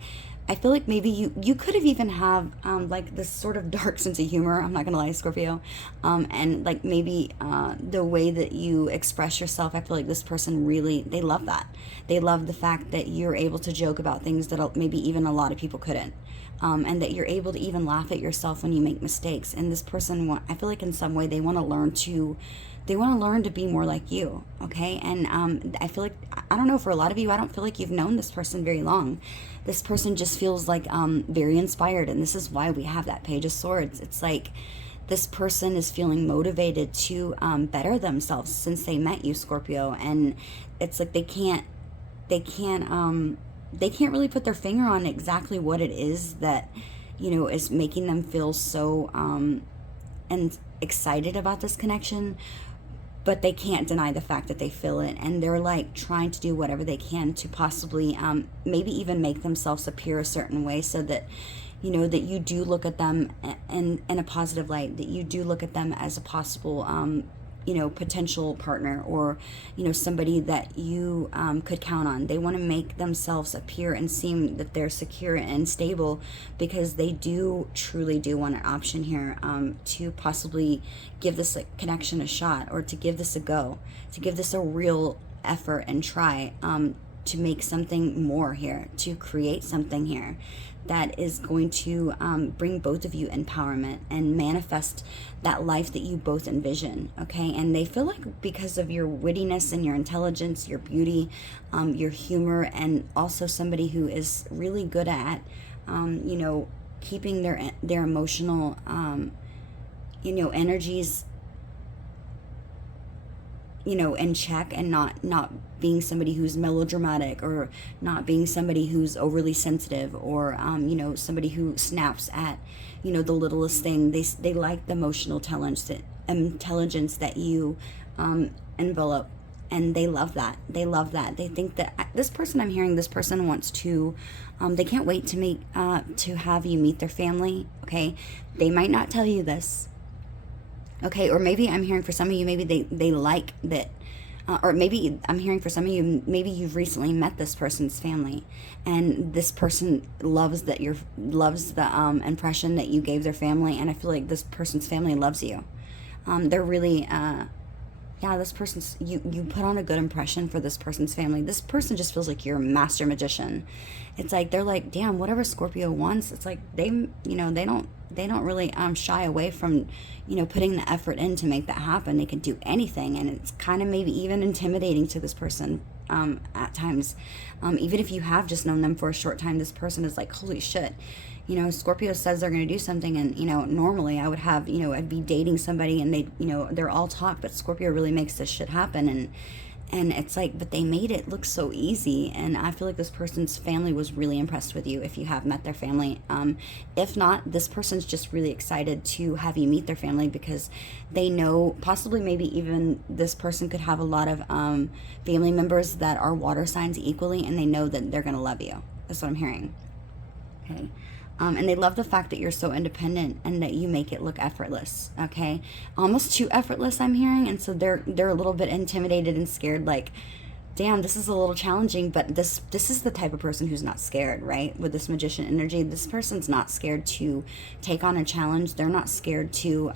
I feel like maybe you could have even have like this sort of dark sense of humor. I'm not gonna lie, Scorpio. And like maybe the way that you express yourself, I feel like this person really, they love that. They love the fact that you're able to joke about things that maybe even a lot of people couldn't. And that you're able to even laugh at yourself when you make mistakes. And this person, I feel like in some way they want to learn to be more like you, okay? And I feel like, I don't know, for a lot of you, I don't feel like you've known this person very long. This person just feels like very inspired, and this is why we have that Page of Swords. It's like this person is feeling motivated to better themselves since they met you, Scorpio, and it's like they can't really put their finger on exactly what it is that, is making them feel so and excited about this connection, but they can't deny the fact that they feel it, and they're like trying to do whatever they can to possibly maybe even make themselves appear a certain way, so that that you do look at them in a positive light, that you do look at them as a possible potential partner, or somebody that you could count on. They want to make themselves appear and seem that they're secure and stable, because they truly do want an option here, to possibly give this connection a shot, or to give this a go, to give this a real effort and try, to make something more here, to create something here that is going to bring both of you empowerment and manifest that life that you both envision, okay? And they feel like because of your wittiness and your intelligence, your beauty, your humor, and also somebody who is really good at, keeping their emotional, energies in check, and not being somebody who's melodramatic, or not being somebody who's overly sensitive, or somebody who snaps at the littlest thing. They like the emotional intelligence that you envelop, and they love that. They think that this person, I'm hearing this person wants to, they can't wait to have you meet their family. Okay, they might not tell you this. Okay, or maybe I'm hearing for some of you, maybe they like that, or maybe I'm hearing for some of you, maybe you've recently met this person's family, and this person loves the impression that you gave their family, and I feel like this person's family loves you. They're really, this person's, you put on a good impression for this person's family. This person just feels like you're a master magician. It's like, they're like, damn, whatever Scorpio wants, it's like they don't really shy away from, putting the effort in to make that happen. They can do anything, and it's kind of maybe even intimidating to this person at times. Even if you have just known them for a short time, this person is like, holy shit. Scorpio says they're going to do something, and, normally I would have, I'd be dating somebody, and they, they're all talk, but Scorpio really makes this shit happen, and it's like, but they made it look so easy, and I feel like this person's family was really impressed with you if you have met their family. If not, this person's just really excited to have you meet their family, because they know, possibly maybe even this person could have a lot of family members that are water signs equally, and they know that they're going to love you. That's what I'm hearing. Okay. And they love the fact that you're so independent and that you make it look effortless, okay? Almost too effortless, I'm hearing, and so they're a little bit intimidated and scared, like, damn, this is a little challenging, but this is the type of person who's not scared, right? With this magician energy, this person's not scared to take on a challenge. They're not scared to,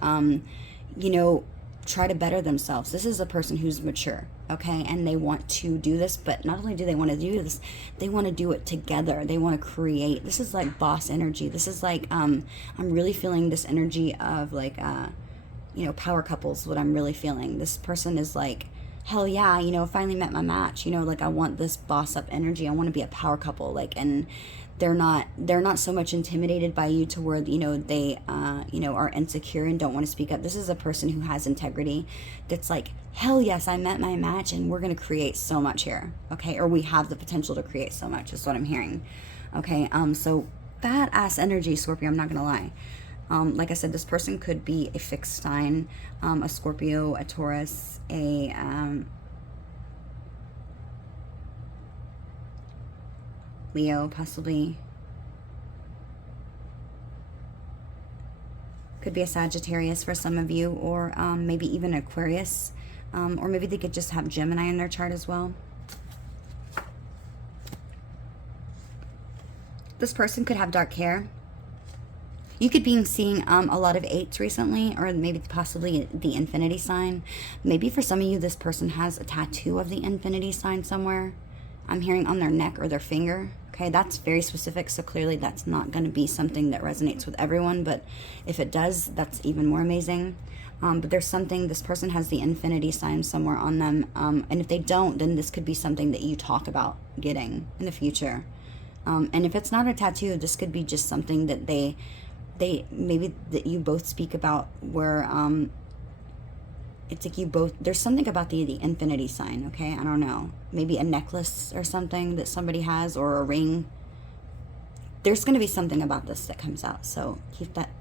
try to better themselves. This is a person who's mature, okay? And they want to do this, but not only do they want to do this, they want to do it together. They want to create. This is like boss energy. This is like, I'm really feeling this energy of like, power couples, what I'm really feeling. This person is like, hell yeah, finally met my match. Like, I want this boss up energy. I want to be a power couple. Like, and they're not so much intimidated by you to where, they, are insecure and don't want to speak up. This is a person who has integrity that's like, hell yes, I met my match, and we're going to create so much here. Okay. Or we have the potential to create so much is what I'm hearing. Okay. So badass energy, Scorpio. I'm not going to lie. Like I said, this person could be a fixed sign, a Scorpio, a Taurus, a, Leo, possibly. Could be a Sagittarius for some of you, or maybe even Aquarius, or maybe they could just have Gemini in their chart as well. This person could have dark hair. You could be seeing a lot of 8s recently, or maybe possibly the infinity sign. Maybe for some of you, this person has a tattoo of the infinity sign somewhere. I'm hearing on their neck or their finger. Okay, that's very specific, so clearly that's not going to be something that resonates with everyone, but if it does, that's even more amazing. But there's something, this person has the infinity sign somewhere on them, and if they don't, then this could be something that you talk about getting in the future. And if it's not a tattoo, this could be just something that they maybe that you both speak about, where it's like you both, there's something about the infinity sign, okay? I don't know. Maybe a necklace or something that somebody has, or a ring. There's going to be something about this that comes out, so keep that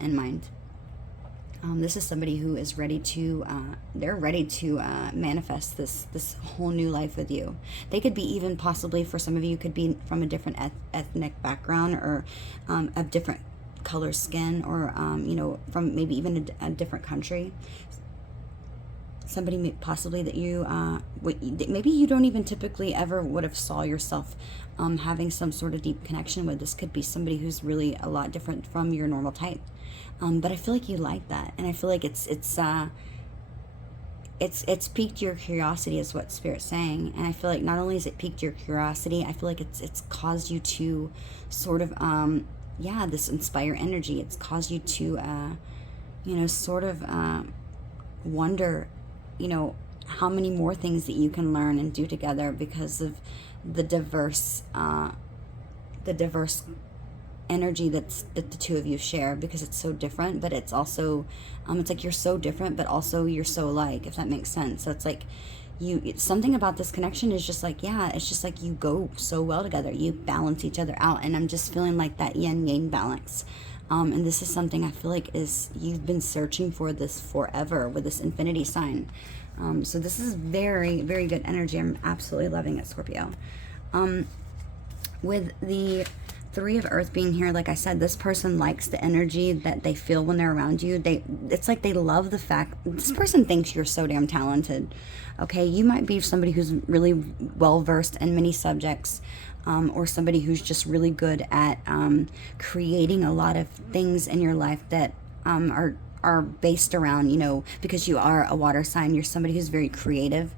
in mind. This is somebody who is ready to, they're ready to manifest this whole new life with you. They could be even possibly, for some of you, could be from a different ethnic background, or a different color skin, or from maybe even a different country. Somebody possibly that you maybe you don't even typically ever would have saw yourself having some sort of deep connection with. This could be somebody who's really a lot different from your normal type, but I feel like you like that, and I feel like it's piqued your curiosity, is what Spirit's saying. And I feel like not only has it piqued your curiosity, I feel like it's caused you to sort of this inspire energy. It's caused you to, sort of wonder, how many more things that you can learn and do together, because of the diverse energy that the two of you share, because it's so different, but it's also, it's like you're so different, but also you're so alike, if that makes sense. So it's like something about this connection is just like, yeah, it's just like you go so well together. You balance each other out. And I'm just feeling like that yin yang balance. And this is something I feel like you've been searching for this forever with this infinity sign. So this is very, very good energy. I'm absolutely loving it, Scorpio. With the Three of Earth being here, like I said, this person likes the energy that they feel when they're around you. It's like they love the fact, this person thinks you're so damn talented. Okay, you might be somebody who's really well versed in many subjects, or somebody who's just really good at creating a lot of things in your life that are based around, because you are a water sign, you're somebody who's very creative.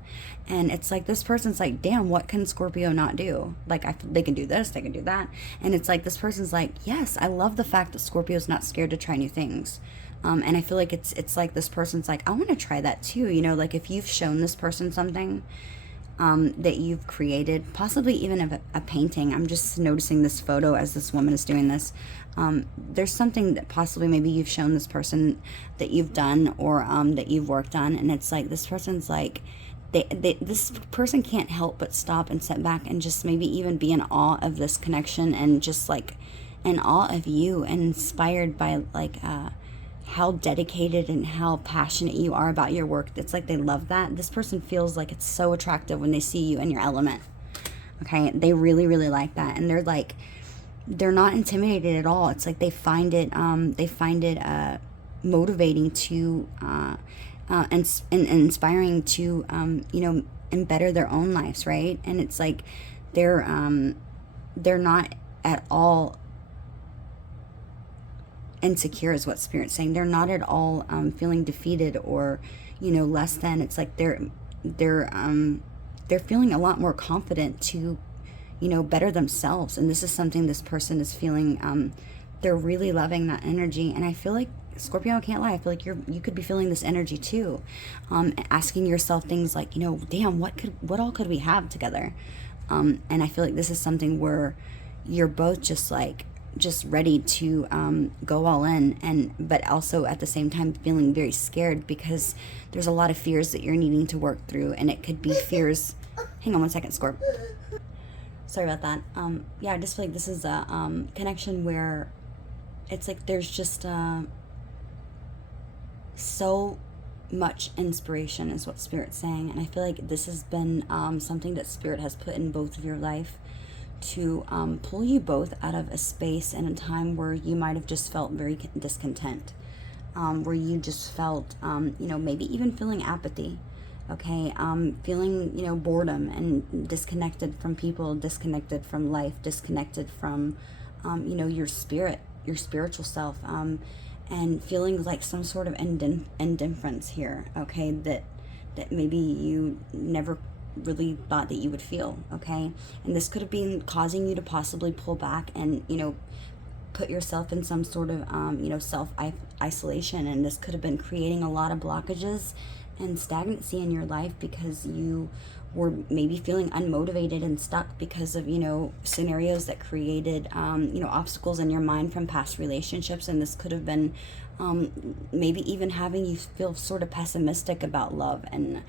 And it's like this person's like, damn, what can Scorpio not do? Like, they can do this, they can do that. And it's like this person's like, yes, I love the fact that Scorpio's not scared to try new things. And I feel like it's like this person's like, I want to try that too. Like if you've shown this person something that you've created, possibly even a painting. I'm just noticing this photo as this woman is doing this. There's something that possibly maybe you've shown this person that you've done, or that you've worked on. And it's like this person's like, this person can't help but stop and sit back and just maybe even be in awe of this connection, and just like in awe of you, and inspired by like how dedicated and how passionate you are about your work. It's like they love that. This person feels like it's so attractive when they see you in your element. Okay, they really, really like that, and they're not intimidated at all. It's like they find it motivating to and inspiring to and better their own lives, right? And it's like they're not at all insecure, is what Spirit's saying. They're not at all feeling defeated or less than. It's like they're feeling a lot more confident to better themselves. And this is something this person is feeling. They're really loving that energy. And I feel like, Scorpio, I can't lie, I feel like you could be feeling this energy too, asking yourself things like, damn, what all could we have together? And I feel like this is something where you're both just ready to go all in, but also at the same time feeling very scared, because there's a lot of fears that you're needing to work through. And it could be fears, hang on one second, Scorp, sorry about that. Yeah, I just feel like this is a connection where it's like there's just so much inspiration, is what Spirit's saying. And I feel like this has been something that Spirit has put in both of your life to pull you both out of a space and a time where you might have just felt very discontent, where you just felt maybe even feeling apathy, okay, feeling boredom and disconnected from people, disconnected from life, disconnected from your spiritual self, and feeling like some sort of indifference here, okay, that maybe you never really thought that you would feel, okay? And this could have been causing you to possibly pull back and put yourself in some sort of self-isolation. And this could have been creating a lot of blockages and stagnancy in your life, because you were maybe feeling unmotivated and stuck because of scenarios that created obstacles in your mind from past relationships. And this could have been maybe even having you feel sort of pessimistic about love, and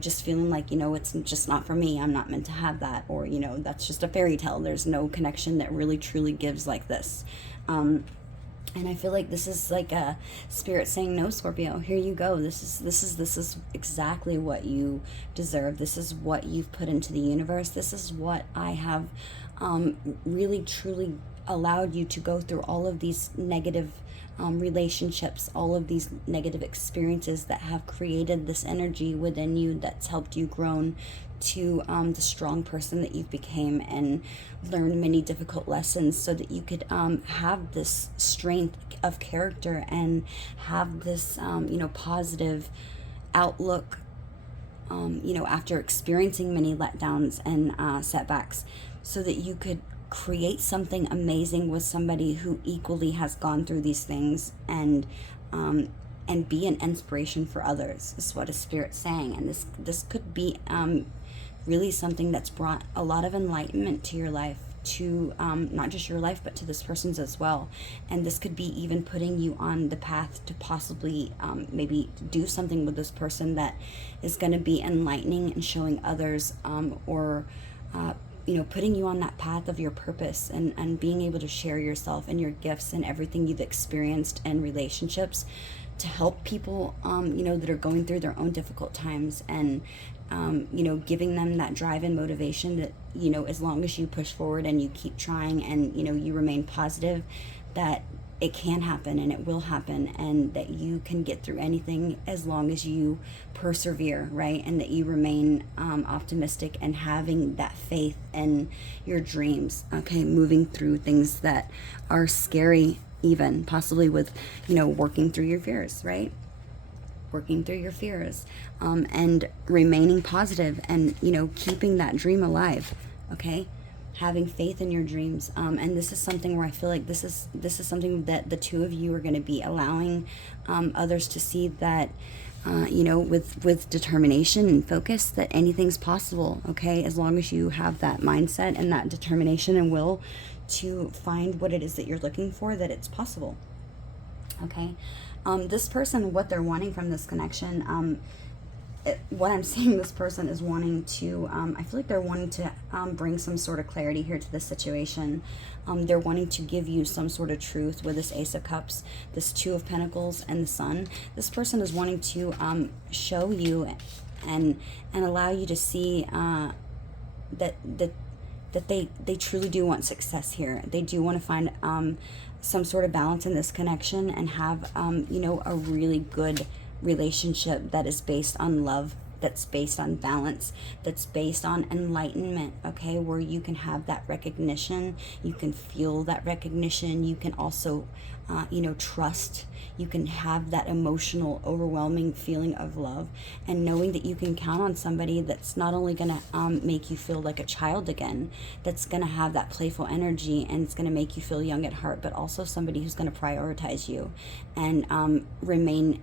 just feeling like it's just not for me, I'm not meant to have that, or that's just a fairy tale, there's no connection that really truly gives like this. And I feel like this is like a Spirit saying, no, Scorpio, here you go. This is exactly what you deserve. This is what you've put into the universe. This is what I have really, truly allowed you to go through, all of these negative relationships, all of these negative experiences that have created this energy within you that's helped you grow to the strong person that you've became, and learned many difficult lessons so that you could have this strength of character and have this positive outlook after experiencing many letdowns and setbacks, so that you could create something amazing with somebody who equally has gone through these things, and be an inspiration for others, is what a Spirit's saying. And this could be really something that's brought a lot of enlightenment to your life, to not just your life, but to this person's as well. And this could be even putting you on the path to possibly maybe do something with this person that is going to be enlightening and showing others, or putting you on that path of your purpose, and being able to share yourself and your gifts and everything you've experienced in relationships to help people, that are going through their own difficult times, and, giving them that drive and motivation that, as long as you push forward and you keep trying and, you remain positive, that it can happen and it will happen, and that you can get through anything as long as you persevere, right? And that you remain optimistic and having that faith in your dreams, okay? Moving through things that are scary, even possibly with, working through your fears, right? Working through your fears, and remaining positive and, keeping that dream alive, okay? Having faith in your dreams, and this is something where I feel like this is something that the two of you are going to be allowing others to see, that with determination and focus, that anything's possible, okay, as long as you have that mindset and that determination and will to find what it is that you're looking for, that it's possible, okay? This person, what they're wanting from this connection, what I'm seeing, this person is wanting to, I feel like they're wanting to bring some sort of clarity here to this situation. They're wanting to give you some sort of truth with this Ace of Cups, this Two of Pentacles, and the Sun. This person is wanting to show you and allow you to see that they truly do want success here. They do want to find some sort of balance in this connection and have a really good relationship that is based on love, that's based on balance, that's based on enlightenment, okay, where you can have that recognition, you can feel that recognition, you can also trust, you can have that emotional overwhelming feeling of love, and knowing that you can count on somebody that's not only going to make you feel like a child again, that's going to have that playful energy, and it's going to make you feel young at heart, but also somebody who's going to prioritize you and remain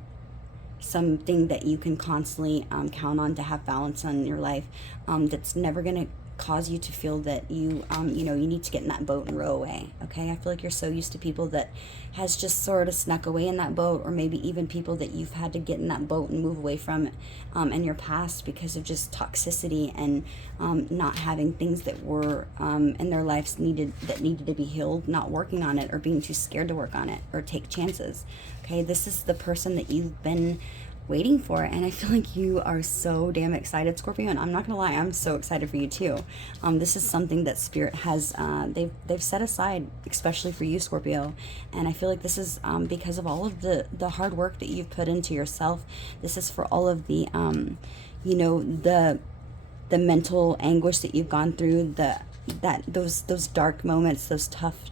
something that you can constantly count on to have balance in your life, that's never going to cause you to feel that you need to get in that boat and row away, okay? I feel like you're so used to people that has just sort of snuck away in that boat, or maybe even people that you've had to get in that boat and move away from in your past because of just toxicity and not having things that were in their lives needed to be healed, not working on it, or being too scared to work on it or take chances, okay? This is the person that you've been waiting for, and I feel like you are so damn excited, Scorpio, and I'm not gonna lie, I'm so excited for you too. This is something that Spirit has they've set aside especially for you, Scorpio, and I feel like this is because of all of the hard work that you've put into yourself. This is for all of the the mental anguish that you've gone through, those dark moments, those tough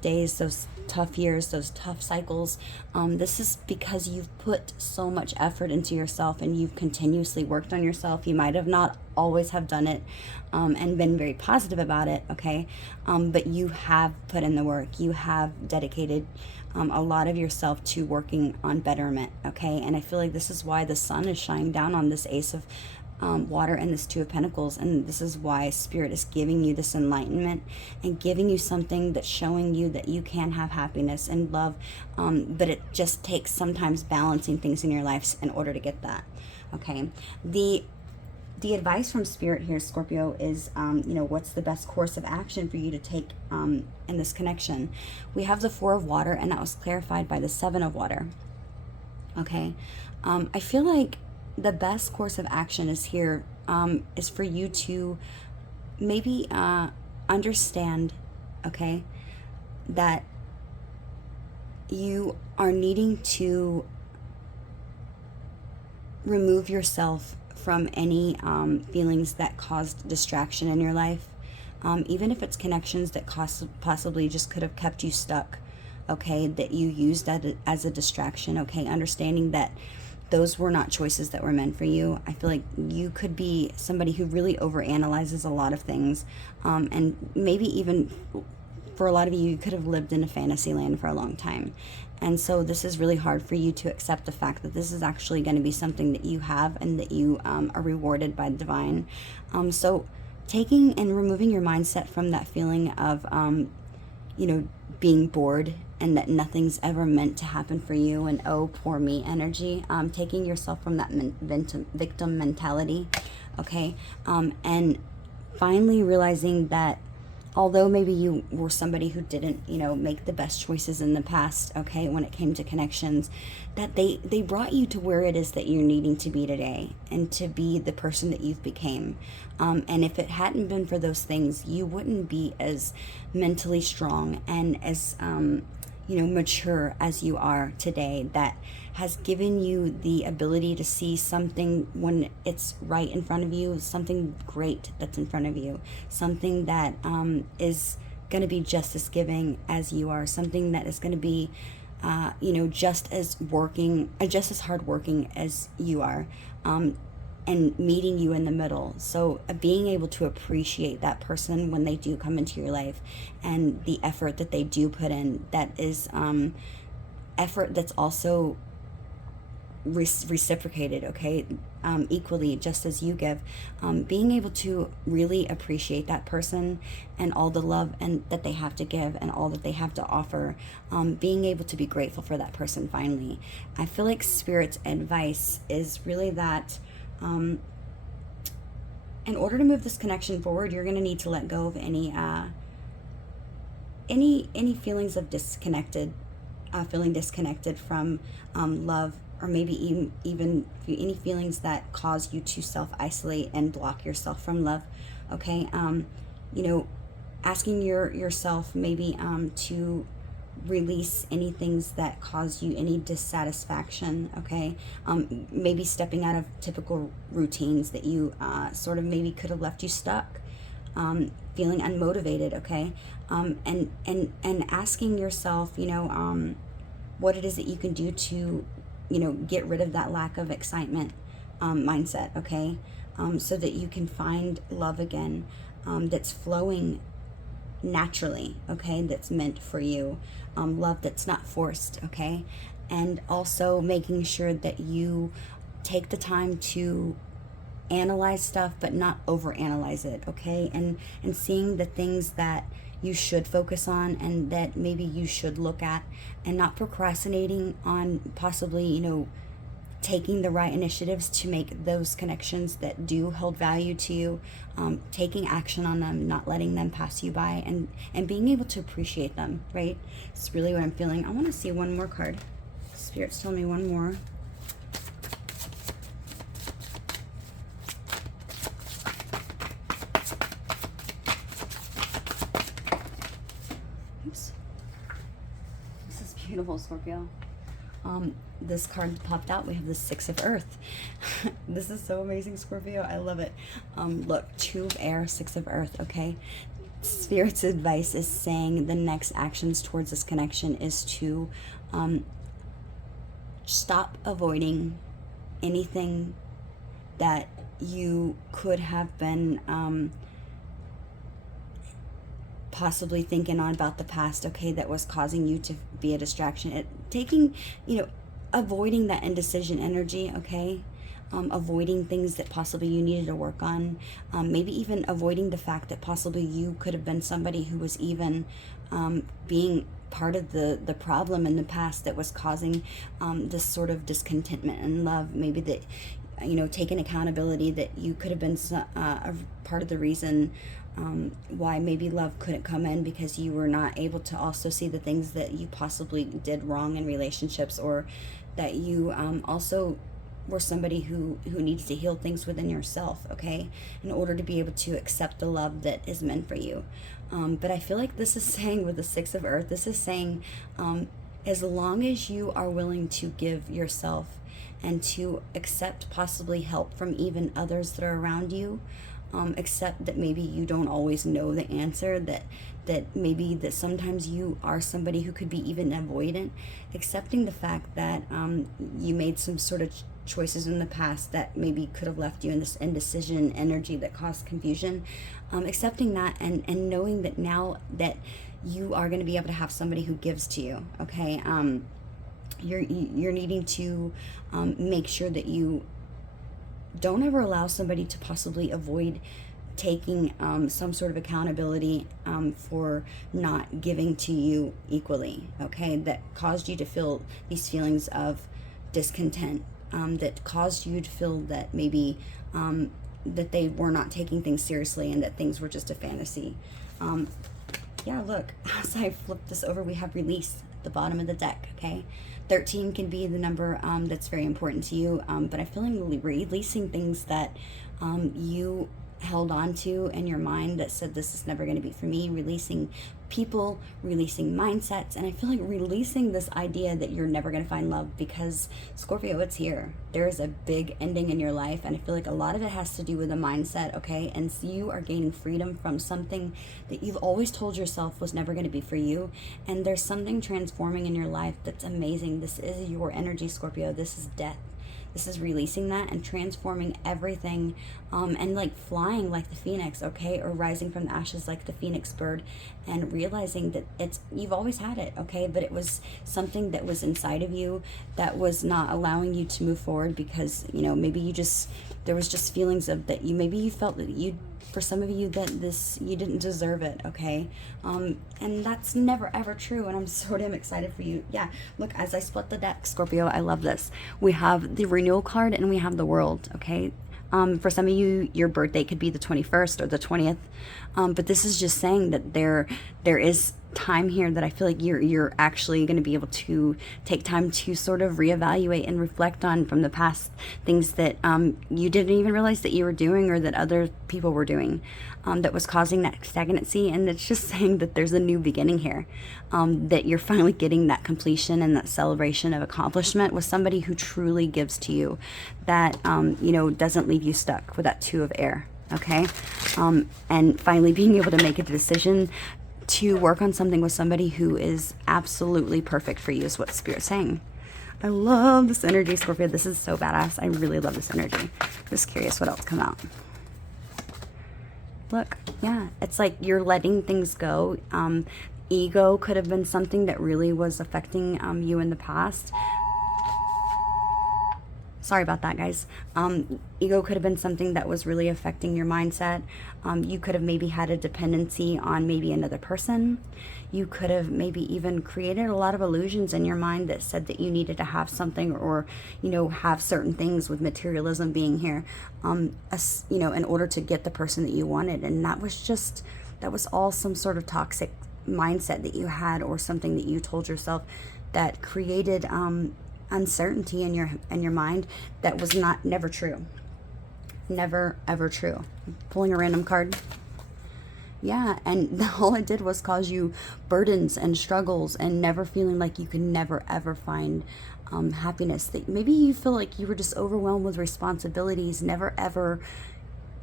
days, those tough years, those tough cycles. This is because you've put so much effort into yourself and you've continuously worked on yourself. You might have not always have done it and been very positive about it, okay? But you have put in the work. You have dedicated a lot of yourself to working on betterment, okay? And I feel like this is why the sun is shining down on this Ace of water and this Two of Pentacles, and this is why Spirit is giving you this enlightenment and giving you something that's showing you that you can have happiness and love, but it just takes sometimes balancing things in your life in order to get that, okay? The advice from Spirit here, Scorpio, is what's the best course of action for you to take in this connection. We have the Four of Water, and that was clarified by the Seven of Water, okay? I feel like the best course of action is here, is for you to maybe understand, okay, that you are needing to remove yourself from any feelings that caused distraction in your life, even if it's connections that possibly just could have kept you stuck, okay, that you used as a distraction, okay, understanding that those were not choices that were meant for you. I feel like you could be somebody who really overanalyzes a lot of things, and maybe even for a lot of you, you could have lived in a fantasy land for a long time. And so this is really hard for you to accept the fact that this is actually going to be something that you have and that you are rewarded by the divine. So taking and removing your mindset from that feeling of, being bored and that nothing's ever meant to happen for you and oh, poor me energy. Taking yourself from that victim mentality, okay? And finally realizing that although maybe you were somebody who didn't, make the best choices in the past, okay, when it came to connections, that they brought you to where it is that you're needing to be today and to be the person that you've became. And if it hadn't been for those things, you wouldn't be as mentally strong and as, mature as you are today. That has given you the ability to see something when it's right in front of you, something great that's in front of you, something that is going to be just as giving as you are, something that is going to be, just as hardworking as you are, and meeting you in the middle. So being able to appreciate that person when they do come into your life and the effort that they do put in, that is effort that's also reciprocated, okay, equally, just as you give. Being able to really appreciate that person and all the love and that they have to give and all that they have to offer, being able to be grateful for that person finally. I feel like Spirit's advice is really that in order to move this connection forward, you're going to need to let go of any feelings of feeling disconnected from love, or maybe even any feelings that cause you to self-isolate and block yourself from love, okay? Asking yourself maybe to release any things that cause you any dissatisfaction, okay? Maybe stepping out of typical routines that you sort of maybe could have left you stuck, feeling unmotivated, okay? And asking yourself, what it is that you can do to, get rid of that lack of excitement mindset, okay? So that you can find love again, that's flowing naturally, okay? That's meant for you, love that's not forced, okay? And also making sure that you take the time to analyze stuff, but not overanalyze it, okay? And seeing the things that you should focus on and that maybe you should look at, and not procrastinating on possibly, taking the right initiatives to make those connections that do hold value to you, taking action on them, not letting them pass you by, and being able to appreciate them, right? It's really what I'm feeling. I want to see one more card. Spirit's telling me one more. Oops. This is beautiful, Scorpio. This card popped out. We have the Six of Earth. This is so amazing, Scorpio. I love it. Look, Two of Air, Six of Earth, okay? Spirit's advice is saying the next actions towards this connection is to stop avoiding anything that you could have been possibly thinking on about the past, okay, that was causing you to be a distraction. Avoiding that indecision energy, okay? Avoiding things that possibly you needed to work on. Maybe even avoiding the fact that possibly you could have been somebody who was even being part of the problem in the past that was causing this sort of discontentment in love. Maybe that, taking accountability that you could have been a part of the reason why maybe love couldn't come in, because you were not able to also see the things that you possibly did wrong in relationships, or that you also were somebody who needs to heal things within yourself, okay, in order to be able to accept the love that is meant for you. But I feel like this is saying, with the Six of Earth, this is saying as long as you are willing to give yourself and to accept possibly help from even others that are around you, accept that maybe you don't always know the answer, that maybe that sometimes you are somebody who could be even avoidant, accepting the fact that you made some sort of choices in the past that maybe could have left you in this indecision energy that caused confusion, accepting that and knowing that now that you are going to be able to have somebody who gives to you, okay? You're needing to make sure that you don't ever allow somebody to possibly avoid taking some sort of accountability for not giving to you equally, okay, that caused you to feel these feelings of discontent, that caused you to feel that maybe that they were not taking things seriously and that things were just a fantasy. Yeah, look, as I flip this over, we have release at the bottom of the deck, okay? 13 can be the number that's very important to you, but I'm feeling releasing things that you held on to in your mind that said this is never going to be for me, releasing people, releasing mindsets, and I feel like releasing this idea that you're never going to find love, because Scorpio, it's here. There is a big ending in your life, and I feel like a lot of it has to do with a mindset, okay? And so you are gaining freedom from something that you've always told yourself was never going to be for you, and there's something transforming in your life that's amazing. This is your energy, Scorpio. This is death. This is releasing that and transforming everything, and like flying like the phoenix, okay, or rising from the ashes like the phoenix bird, and realizing that you've always had it, okay, but it was something that was inside of you that was not allowing you to move forward, because, you know, maybe there was just feelings of that maybe you felt that for some of you that you didn't deserve it, okay, and that's never ever true, and I'm so damn excited for you. Yeah, look, as I split the deck, Scorpio, I love this. We have the renewal card and we have the world, okay. For some of you, your birthday could be the 21st or the 20th, but this is just saying that there is time here that I feel like you're actually going to be able to take time to sort of reevaluate and reflect on from the past, things that you didn't even realize that you were doing or that other people were doing, that was causing that stagnancy. And it's just saying that there's a new beginning here, that you're finally getting that completion and that celebration of accomplishment with somebody who truly gives to you, that you know, doesn't leave you stuck with that 2 of air, okay, and finally being able to make a decision to work on something with somebody who is absolutely perfect for you is what Spirit's saying. I love this energy, Scorpio. This is so badass. I really love this energy. Just curious what else come out. Look, yeah, it's like you're letting things go. Ego could have been something that really was affecting you in the past. Sorry about that, guys. Ego could have been something that was really affecting your mindset. You could have maybe had a dependency on maybe another person. You could have maybe even created a lot of illusions in your mind that said that you needed to have something, or, you know, have certain things, with materialism being here, you know, in order to get the person that you wanted. And that was all some sort of toxic mindset that you had, or something that you told yourself that created uncertainty in your mind that was never true. Never ever true. Pulling a random card. Yeah, and all it did was cause you burdens and struggles, and never feeling like you could never ever find happiness. That maybe you feel like you were just overwhelmed with responsibilities, never ever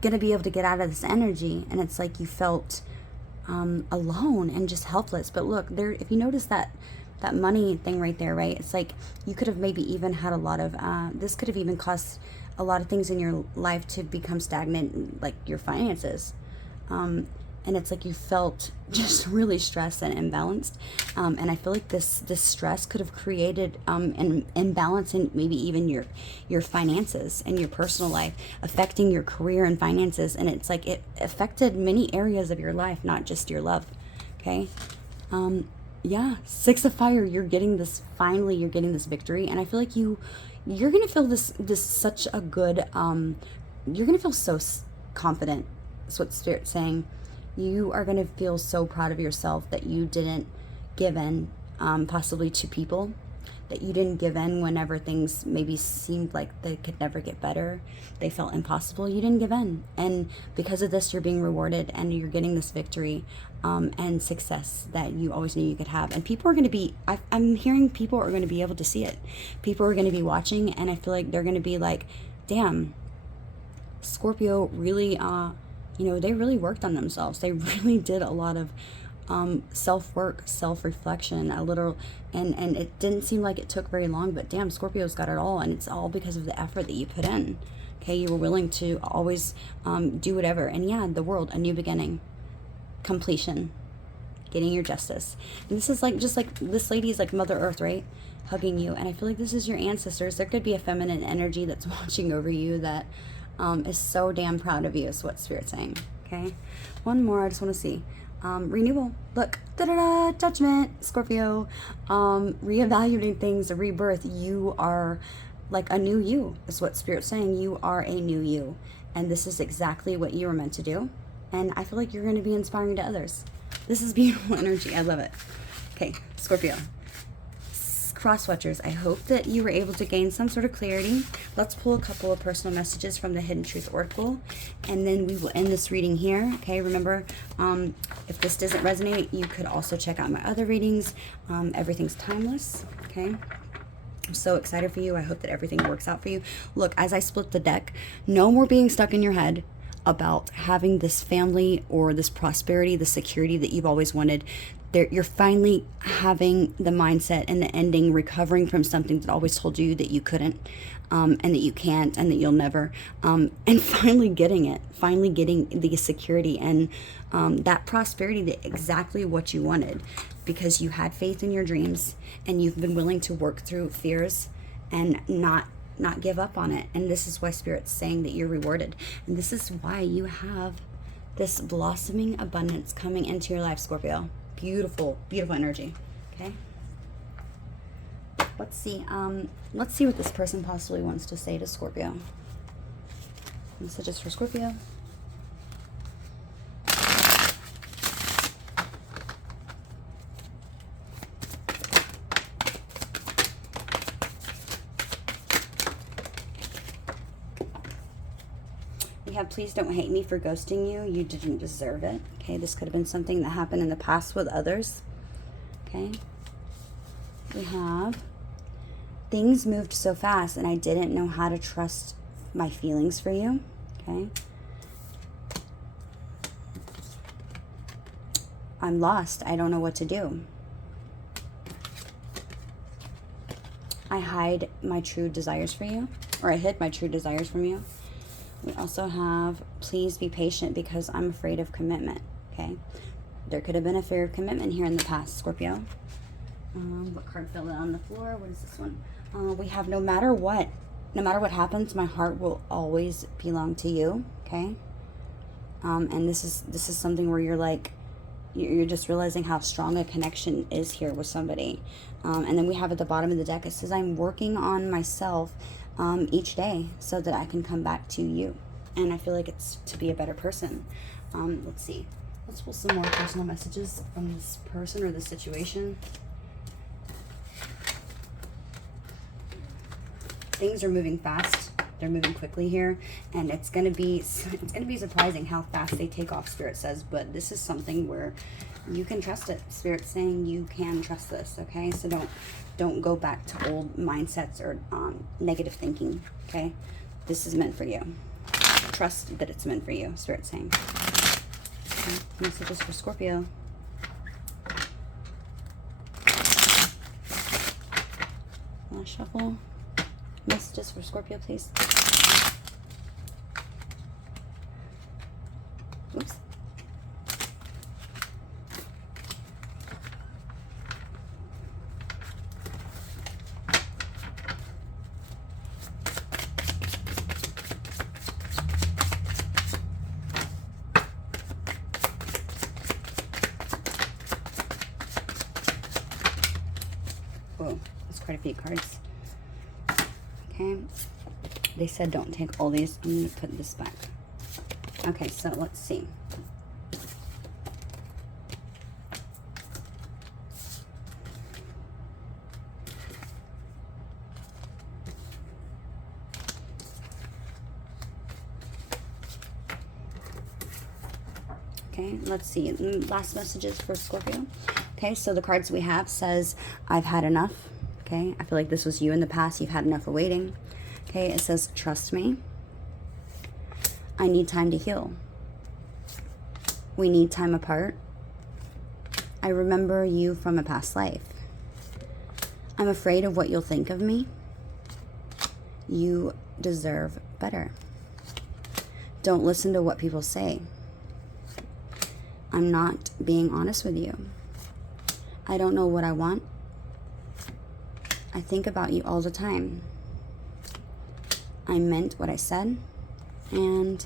gonna be able to get out of this energy, and it's like you felt alone and just helpless. But look, there, if you notice that money thing right there, right? It's like you could have maybe even had a lot of, this could have even caused a lot of things in your life to become stagnant, like your finances. And it's like you felt just really stressed and imbalanced. And I feel like this stress could have created an imbalance in maybe even your finances and your personal life, affecting your career and finances. And it's like it affected many areas of your life, not just your love, okay? Yeah, 6 of fire, you're getting this, finally you're getting this victory, and I feel like you're gonna feel this such a good, you're gonna feel so confident. That's what Spirit's saying. You are gonna feel so proud of yourself that you didn't give in, possibly to people, that you didn't give in whenever things maybe seemed like they could never get better, they felt impossible. You didn't give in, and because of this, you're being rewarded, and you're getting this victory and success that you always knew you could have. And people are going to be, I'm hearing people are going to be able to see it. People are going to be watching, and I feel like they're going to be like, damn, Scorpio really, you know, they really worked on themselves. They really did a lot of self-work, self-reflection, a little, and it didn't seem like it took very long, but damn, Scorpio's got it all, and it's all because of the effort that you put in. Okay, you were willing to always do whatever. And yeah, the world, a new beginning, completion, getting your justice. And this is like, just like this lady is like Mother Earth, right? Hugging you. And I feel like this is your ancestors. There could be a feminine energy that's watching over you that is so damn proud of you, is what Spirit's saying. Okay, one more. I just want to see. Renewal. Look, da-da-da, judgment, Scorpio. Reevaluating things, a rebirth. You are like a new you, is what Spirit's saying. You are a new you. And this is exactly what you were meant to do. And I feel like you're going to be inspiring to others. This is beautiful energy. I love it. Okay, Scorpio. Cross-watchers, I hope that you were able to gain some sort of clarity. Let's pull a couple of personal messages from the Hidden Truth Oracle, and then we will end this reading here. Okay, remember, if this doesn't resonate, you could also check out my other readings. Everything's timeless. Okay, I'm so excited for you. I hope that everything works out for you. Look, as I split the deck, no more being stuck in your head about having this family or this prosperity, the security that you've always wanted. You're finally having the mindset and the ending, recovering from something that always told you that you couldn't, and that you can't, and that you'll never, and finally getting it, finally getting the security and that prosperity, that exactly what you wanted, because you had faith in your dreams and you've been willing to work through fears and not give up on it. And this is why Spirit's saying that you're rewarded, and this is why you have this blossoming abundance coming into your life, Scorpio. Beautiful, beautiful energy. Okay, let's see what this person possibly wants to say to Scorpio. Messages for Scorpio. We have, please don't hate me for ghosting you. You didn't deserve it. Okay, this could have been something that happened in the past with others. Okay. We have, things moved so fast and I didn't know how to trust my feelings for you. Okay. I'm lost. I don't know what to do. I hide my true desires for you, or I hid my true desires from you. We also have, please be patient because I'm afraid of commitment. Okay, there could have been a fear of commitment here in the past, Scorpio. What card fell on the floor? What is this one? We have, no matter what happens, my heart will always belong to you. Okay, and this is something where you're like, you're just realizing how strong a connection is here with somebody. And then we have at the bottom of the deck, it says, I'm working on myself each day so that I can come back to you. And I feel like it's to be a better person. Let's see. Let's pull some more personal messages from this person or this situation. Things are moving fast. They're moving quickly here, and it's gonna be surprising how fast they take off, Spirit says, but this is something where you can trust it. Spirit's saying you can trust this, okay? So don't go back to old mindsets or negative thinking, okay? This is meant for you. Trust that it's meant for you, Spirit's saying. Okay. Messages for Scorpio. Last shuffle. Messages for Scorpio, please. Oops. Whoa, that's quite a few cards. Okay, they said don't take all these. I'm going to put this back. Okay, so let's see. Okay, let's see. Last messages for Scorpio. Okay, so the cards we have says, I've had enough. Okay, I feel like this was you in the past. You've had enough of waiting. Okay, it says, trust me. I need time to heal. We need time apart. I remember you from a past life. I'm afraid of what you'll think of me. You deserve better. Don't listen to what people say. I'm not being honest with you. I don't know what I want. I think about you all the time. I meant what I said, and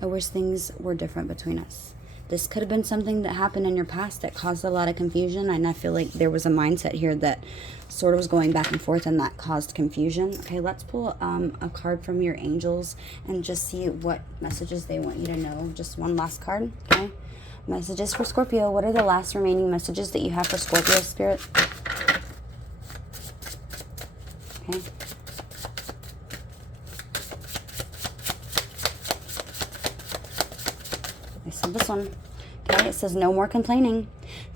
I wish things were different between us. This could have been something that happened in your past that caused a lot of confusion, and I feel like there was a mindset here that sort of was going back and forth and that caused confusion. Okay, let's pull a card from your angels and just see what messages they want you to know. Just one last card, okay? Messages for Scorpio. What are the last remaining messages that you have for Scorpio, Spirit? Okay. I said this one. Okay, it says no more complaining.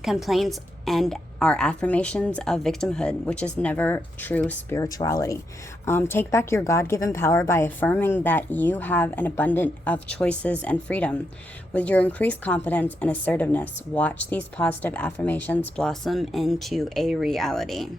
Complaints and are affirmations of victimhood, which is never true spirituality. Take back your God-given power by affirming that you have an abundance of choices and freedom. With your increased confidence and assertiveness, watch these positive affirmations blossom into a reality.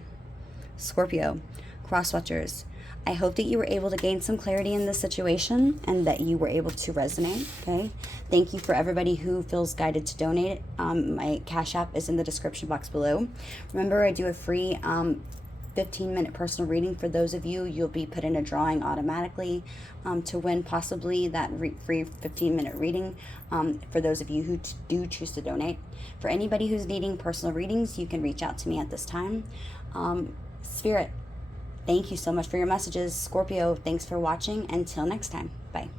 Scorpio, cross-watchers, I hope that you were able to gain some clarity in this situation and that you were able to resonate, okay? Thank you for everybody who feels guided to donate. My Cash App is in the description box below. Remember, I do a free 15-minute personal reading for those of you. You'll be put in a drawing automatically to win possibly that free 15-minute reading for those of you who do choose to donate. For anybody who's needing personal readings, you can reach out to me at this time. Spirit, thank you so much for your messages. Scorpio, thanks for watching. Until next time. Bye.